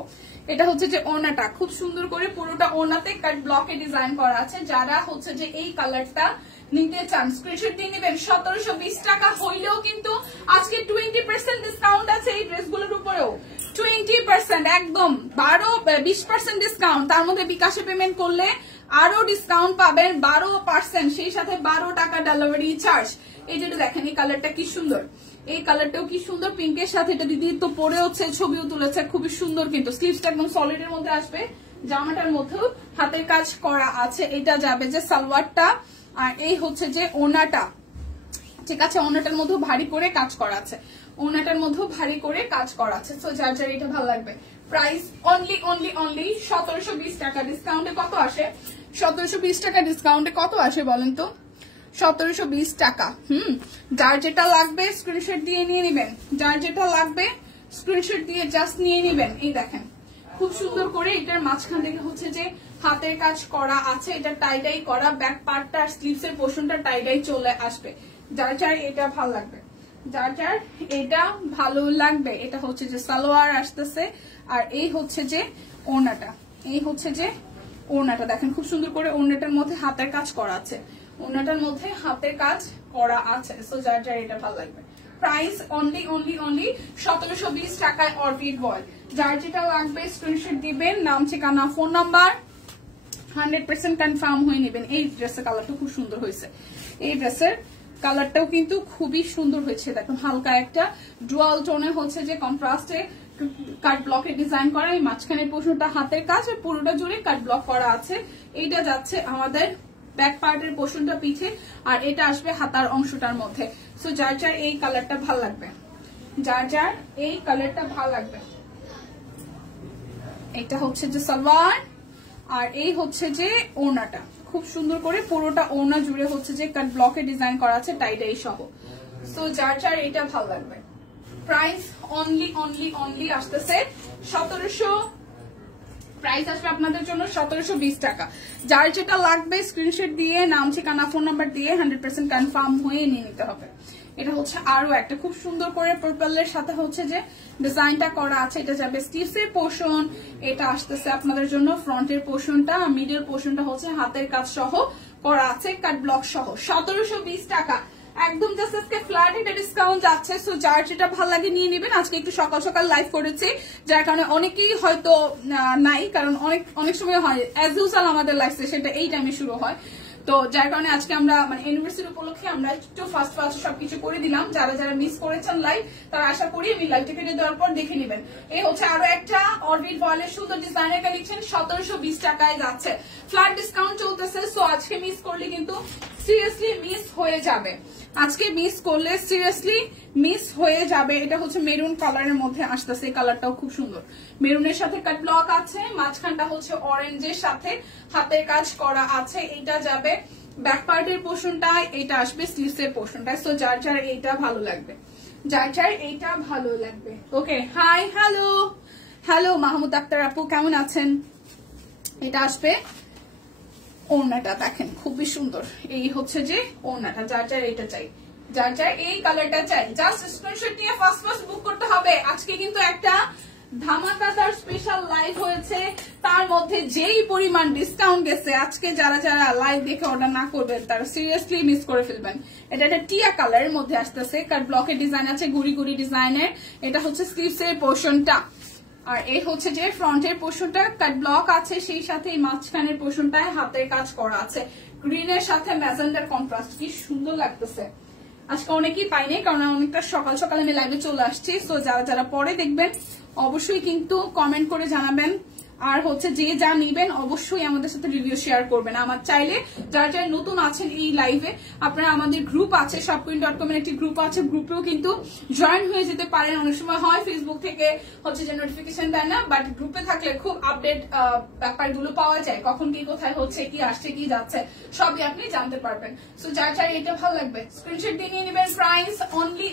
এটা হচ্ছে যে ওড়নাটা খুব সুন্দর করে পুরোটা ওড়নাতে কাট ব্লকে ডিজাইন করা আছে। যারা হচ্ছে যে এই কালারটা নিতে চান স্ক্রিনশট দিয়ে নেবেন। 1720 টাকা হইলেও কিন্তু আজকে 20% ডিসকাউন্ট আছে এই ড্রেসগুলোর উপরেও। 20% একদম 20% ডিসকাউন্ট, তার মধ্যে বিকাশে পেমেন্ট করলে আরো ডিসকাউন্ট পাবেন 12%, সেই সাথে 12 টাকা ডেলিভারি চার্জ। এই যেটা দেখেন, এই কালারটা কি সুন্দর, এই কালারটাও কি সুন্দর, পিঙ্কের সাথে। এটা দিদি তো পরে হচ্ছে, ছবিও তুলেছে, খুবই সুন্দর। কিন্তু স্লিভসটা একদম সলিড এর মধ্যে আসবে, জামাটার মধ্যেও হাতের কাজ করা আছে। এটা যাবে যে সালোয়ারটা, আর এই হচ্ছে যে ওড়নাটা, ঠিক আছে। ওড়নাটার মধ্যেও ভারী করে কাজ করা আছে, ওড়নাটার মধ্যেও ভারী করে কাজ করা আছে। সো যার যার এটা ভালো লাগবে। প্রাইস অনলি 1720 টাকা। ডিসকাউন্টে কত আসে? 1720 টাকা ডিসকাউন্টে কত আসে বলেন তো? 1720 টাকা। যার যেটা লাগবে স্ক্রিনশট দিয়ে নিয়ে নেবেন, যার যেটা লাগবে স্ক্রিনশট দিয়ে জাস্ট নিয়ে নেবেন। এই দেখেন খুব সুন্দর করে এটার মাঝখান থেকে হচ্ছে যে হাতের কাজ করা আছে, এটা টাইডাই করা, ব্যাক পার্টটা আর স্লিভস এর পোর্শনটা টাইডাই চলে আসবে। যার যার এটা ভালো লাগবে, যার যার এটা ভালো লাগবে। এটা হচ্ছে যে সালোয়ার আসতেছে, আর এই হচ্ছে যে ওড়নাটা, এই হচ্ছে যে ওড়নাটা। দেখেন খুব সুন্দর করে ওড়নাটার মধ্যে হাতের কাজ করা আছে, ওড়নাটার মধ্যে হাতের কাজ করা আছে। সো যার যার এটা ভালো লাগবে। প্রাইস অনলি 1720 টাকায় অরবিট বয়েল। যার যেটা লাগবে স্ক্রিনশট দিবেন, নাম ঠিকানা ফোন নাম্বার 100% কনফার্ম হয়ে নেবেন। এই ড্রেসের কালারটা খুব সুন্দর হয়েছে, এই ড্রেসের কালারটাও কিন্তু খুবই সুন্দর হয়েছে। দেখুন হালকা একটা ডুয়াল টোনে হচ্ছে যে কন্ট্রাস্টে কাট ব্লকের ডিজাইন করা, এই মাঝখানের পোর্শনটা হাতের কাজ আর পুরোটা জুড়ে কাট ব্লক করা আছে। এইটা যাচ্ছে আমাদের ব্যাক পার্টের পোর্শনটা পিঠে, আর এটা আসবে হাতার অংশটার মধ্যে। সো যার যার এই কালারটা ভাল লাগবে, যার যার এই কালারটা ভাল লাগবে। এটা হচ্ছে যে সালোয়ার, আর এই হচ্ছে যে ওড়নাটা খুব সুন্দর করে পুরোটা ওড়না জুড়ে হচ্ছে যে কাট ব্লকে ডিজাইন করা আছে টাইডাই সহ। সো যার যার এটা ভালো লাগবে। প্রাইস অনলি আসতেছে 1700, প্রাইস আসবে আপনাদের জন্য 1720 টাকা। যার যেটা লাগবে স্ক্রিনশট দিয়ে নাম ঠিকানা ফোন নাম্বার দিয়ে 100% কনফার্ম হয়ে নিয়ে নিতে হবে। এটা হচ্ছে আরো একটা খুব সুন্দর করে পার্পলের সাথে হচ্ছে যে ডিজাইনটা করা আছে। এটা যাবে স্টিভসের পোর্শন, এটা আসতেছে আপনাদের জন্য ফ্রন্টের পোর্শনটা, মিডল পোর্শনটা হচ্ছে হাতের কাজ সহ করা আছে কাট ব্লক সহ। 1720 টাকা একদম জাস্ট আজকে ফ্ল্যাট একটা ডিসকাউন্ট যাচ্ছে। সো যার যেটা ভালো লাগে নিয়ে নেবেন। আজকে একটু সকাল সকাল লাইভ করেছে, যার কারণে অনেকেই হয়তো নাই, কারণ অনেক সময় হয় অ্যাজ ইউজুয়াল আমাদের লাইভ সেশনটা এই টাইমে শুরু হয়। তো যার কারণে আজকে আমরা মানে ইউনিভার্সিটি উপলক্ষে আমরা একটু ফাস্ট সবকিছু করে দিলাম। যারা যারা মিস করেছেন লাইভ, তারা আশা করি আমি লাইভটা কেটে দেওয়ার পর দেখে নেবেন। এই হচ্ছে আরো একটা অরবিট বয়েলের সুন্দর ডিজাইনের কালেকশন, 1720 টাকায় যাচ্ছে, ফ্ল্যাট ডিসকাউন্ট চলতেছে। সো আজকে মিস করলে কিন্তু সিরিয়াসলি মিস হয়ে যাবে, আজকে মিস করলে সিরিয়াসলি মিস হয়ে যাবে। এটা হচ্ছে মেরুন কালারের মধ্যে আসতেছে, কালারটাও খুব সুন্দর। মেরুনের সাথে কাট ব্লক আছে, মাঝখানটা হচ্ছে অরেঞ্জের সাথে হাতের কাজ করা আছে। এটা যাবে ব্যাক পার্টের পোর্শনটায়, এটা আসবে স্লিভসের পোর্শনটায়। সো যার যার এইটা ভালো লাগবে, যার যার এইটা ভালো লাগবে। ওকে, হাই হ্যালো মাহমুদ আক্তার আপু, কেমন আছেন? এটা আসবে ওড়নাটা, দেখেন খুবই সুন্দর। এই হচ্ছে যে ওড়নাটা, যার যার এটা চাই, যার যার এই কালারটা চাই, জাস্ট স্ক্রিনশট নিয়ে ফার্স্ট বুক করতে হবে। আজকে কিন্তু একটা ধামাকাদার স্পেশাল লাইভ হয়েছে, তার মধ্যে যেই পরিমাণ ডিসকাউন্ট গেছে, আজকে যারা যারা লাইভ দেখে অর্ডার না করবেন তারা সিরিয়াসলি মিস করে ফেলবেন। এটা একটা টিয়া কালারের মধ্যে আসতেছে, কাট ব্লকের ডিজাইন আছে, গুড়ি গুড়ি ডিজাইনের। এটা হচ্ছে স্লিভসের পোর্শনটা, আর এই হচ্ছে যে ফ্রন্টের পোর্শনটা কাট ব্লক আছে, সেই সাথে এই মাঝখানের পোর্শনটায় হাতের কাজ করা আছে। গ্রিনের সাথে ম্যাজেন্ডার কন্ট্রাস্ট, কি সুন্দর লাগতেছে। আজকে অনেকেই পাইনি, কারণ অনেকটা সকাল সকাল আমি লাইভে চলে আসছি। সো যারা যারা পরে দেখবেন অবশ্যই কিন্তু কমেন্ট করে জানাবেন, আর হচ্ছে যে যা নিবেন অবশ্যই আমাদের সাথে রিভিউ শেয়ার করবেন। আমার চাইলে যারা যারা নতুন আছেন এই লাইভে, আপনারা আমাদের গ্রুপ আছে shopqueen.com এর একটি গ্রুপ আছে, গ্রুপেও কিন্তু জয়েন হয়ে যেতে পারেন। অনেক সময় হয় ফেসবুক থেকে হচ্ছে যে নোটিফিকেশন দেয় না, বাট গ্রুপে থাকলে খুব আপডেট ব্যাপারগুলো পাওয়া যায়, কখন কি কোথায় হচ্ছে, কি আসছে কি যাচ্ছে সবই আপনি জানতে পারবেন। সো যার যার এটা ভালো লাগবে স্ক্রিনশট দিয়ে নিয়ে নেবেন। প্রাইস অনলি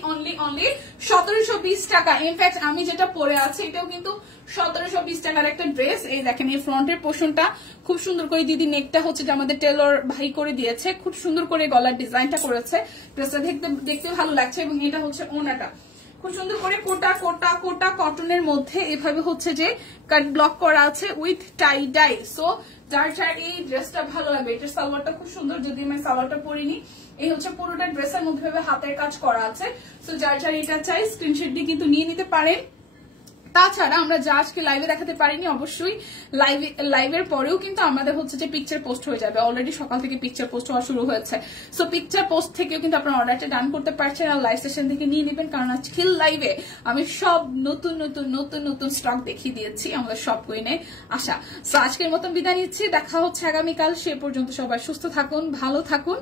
1720 টাকা। ইনফ্যাক্ট আমি যেটা পরে আছি এটাও কিন্তু 1720 টাকার একটা ড্রেস। এই দেখেন এই ফ্রন্টের পোর্শনটা খুব সুন্দর করে দিদি নেকটা হচ্ছে যে আমাদের টেলর ভাই করে দিয়েছে, খুব সুন্দর করে গলার ডিজাইনটা করেছে, ড্রেসটা দেখতে ভালো লাগছে। এবং এটা হচ্ছে ওড়নাটা খুব সুন্দর করে কোটা কটনের মধ্যে এভাবে হচ্ছে যে কাট ব্লক করা আছে উইথ টাই ডাই। সো যার যার এই ড্রেসটা ভালো লাগবে, এটার সালোয়ারটা খুব সুন্দর, যদি আমি সালোয়ারটা পরিনি। এই হচ্ছে পুরোটা ড্রেসের মধ্যে হাতের কাজ করা আছে। সো যার যার এটা চাই স্ক্রিনশট দিয়ে কিন্তু নিয়ে নিতে পারেন। তাছাড়া আমরা যা আজকে লাইভে দেখাতে পারিনি, অবশ্যই লাইভের পরেও কিন্তু আমাদের হচ্ছে যে পিকচার পোস্ট হয়ে যাবে। অলরেডি সকাল থেকে পিকচার পোস্ট হওয়া শুরু হয়েছে। সো পিকচার পোস্ট থেকেও কিন্তু আপনার অর্ডারটা ডান করতে পারছেন, আর লাইভ সেশন থেকে নিয়ে নেবেন, কারণ আজকে লাইভে আমি সব নতুন স্টক দেখিয়ে দিয়েছি আমাদের শপকুইনে আসা। সো আজকের মতন বিদায় নিচ্ছি, দেখা হচ্ছে আগামীকাল। সে পর্যন্ত সবাই সুস্থ থাকুন, ভালো থাকুন,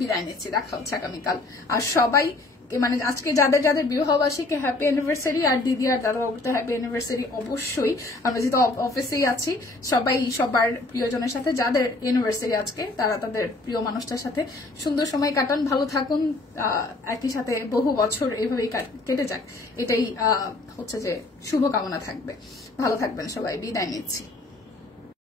বিদায় নিচ্ছি, দেখা হচ্ছে আগামীকাল। আর সবাই মানে আজকে যাদের যাদের বিবাহবার্ষিকী হ্যাপি অ্যানিভার্সারি, আর দিদি আর দাদা বাবুতে হ্যাপি অ্যানিভার্সারি। অবশ্যই আমরা যেহেতু অফিসেই আছি, সবাই সবার প্রিয়জনের সাথে যাদের অ্যানিভার্সারি আজকে, তারা তাদের প্রিয় মানুষটার সাথে সুন্দর সময় কাটান, ভালো থাকুন, একই সাথে বহু বছর এইভাবেই কেটে যাক, এটাই হচ্ছে যে শুভকামনা থাকবে। ভালো থাকবেন সবাই, বিদায় নিচ্ছি।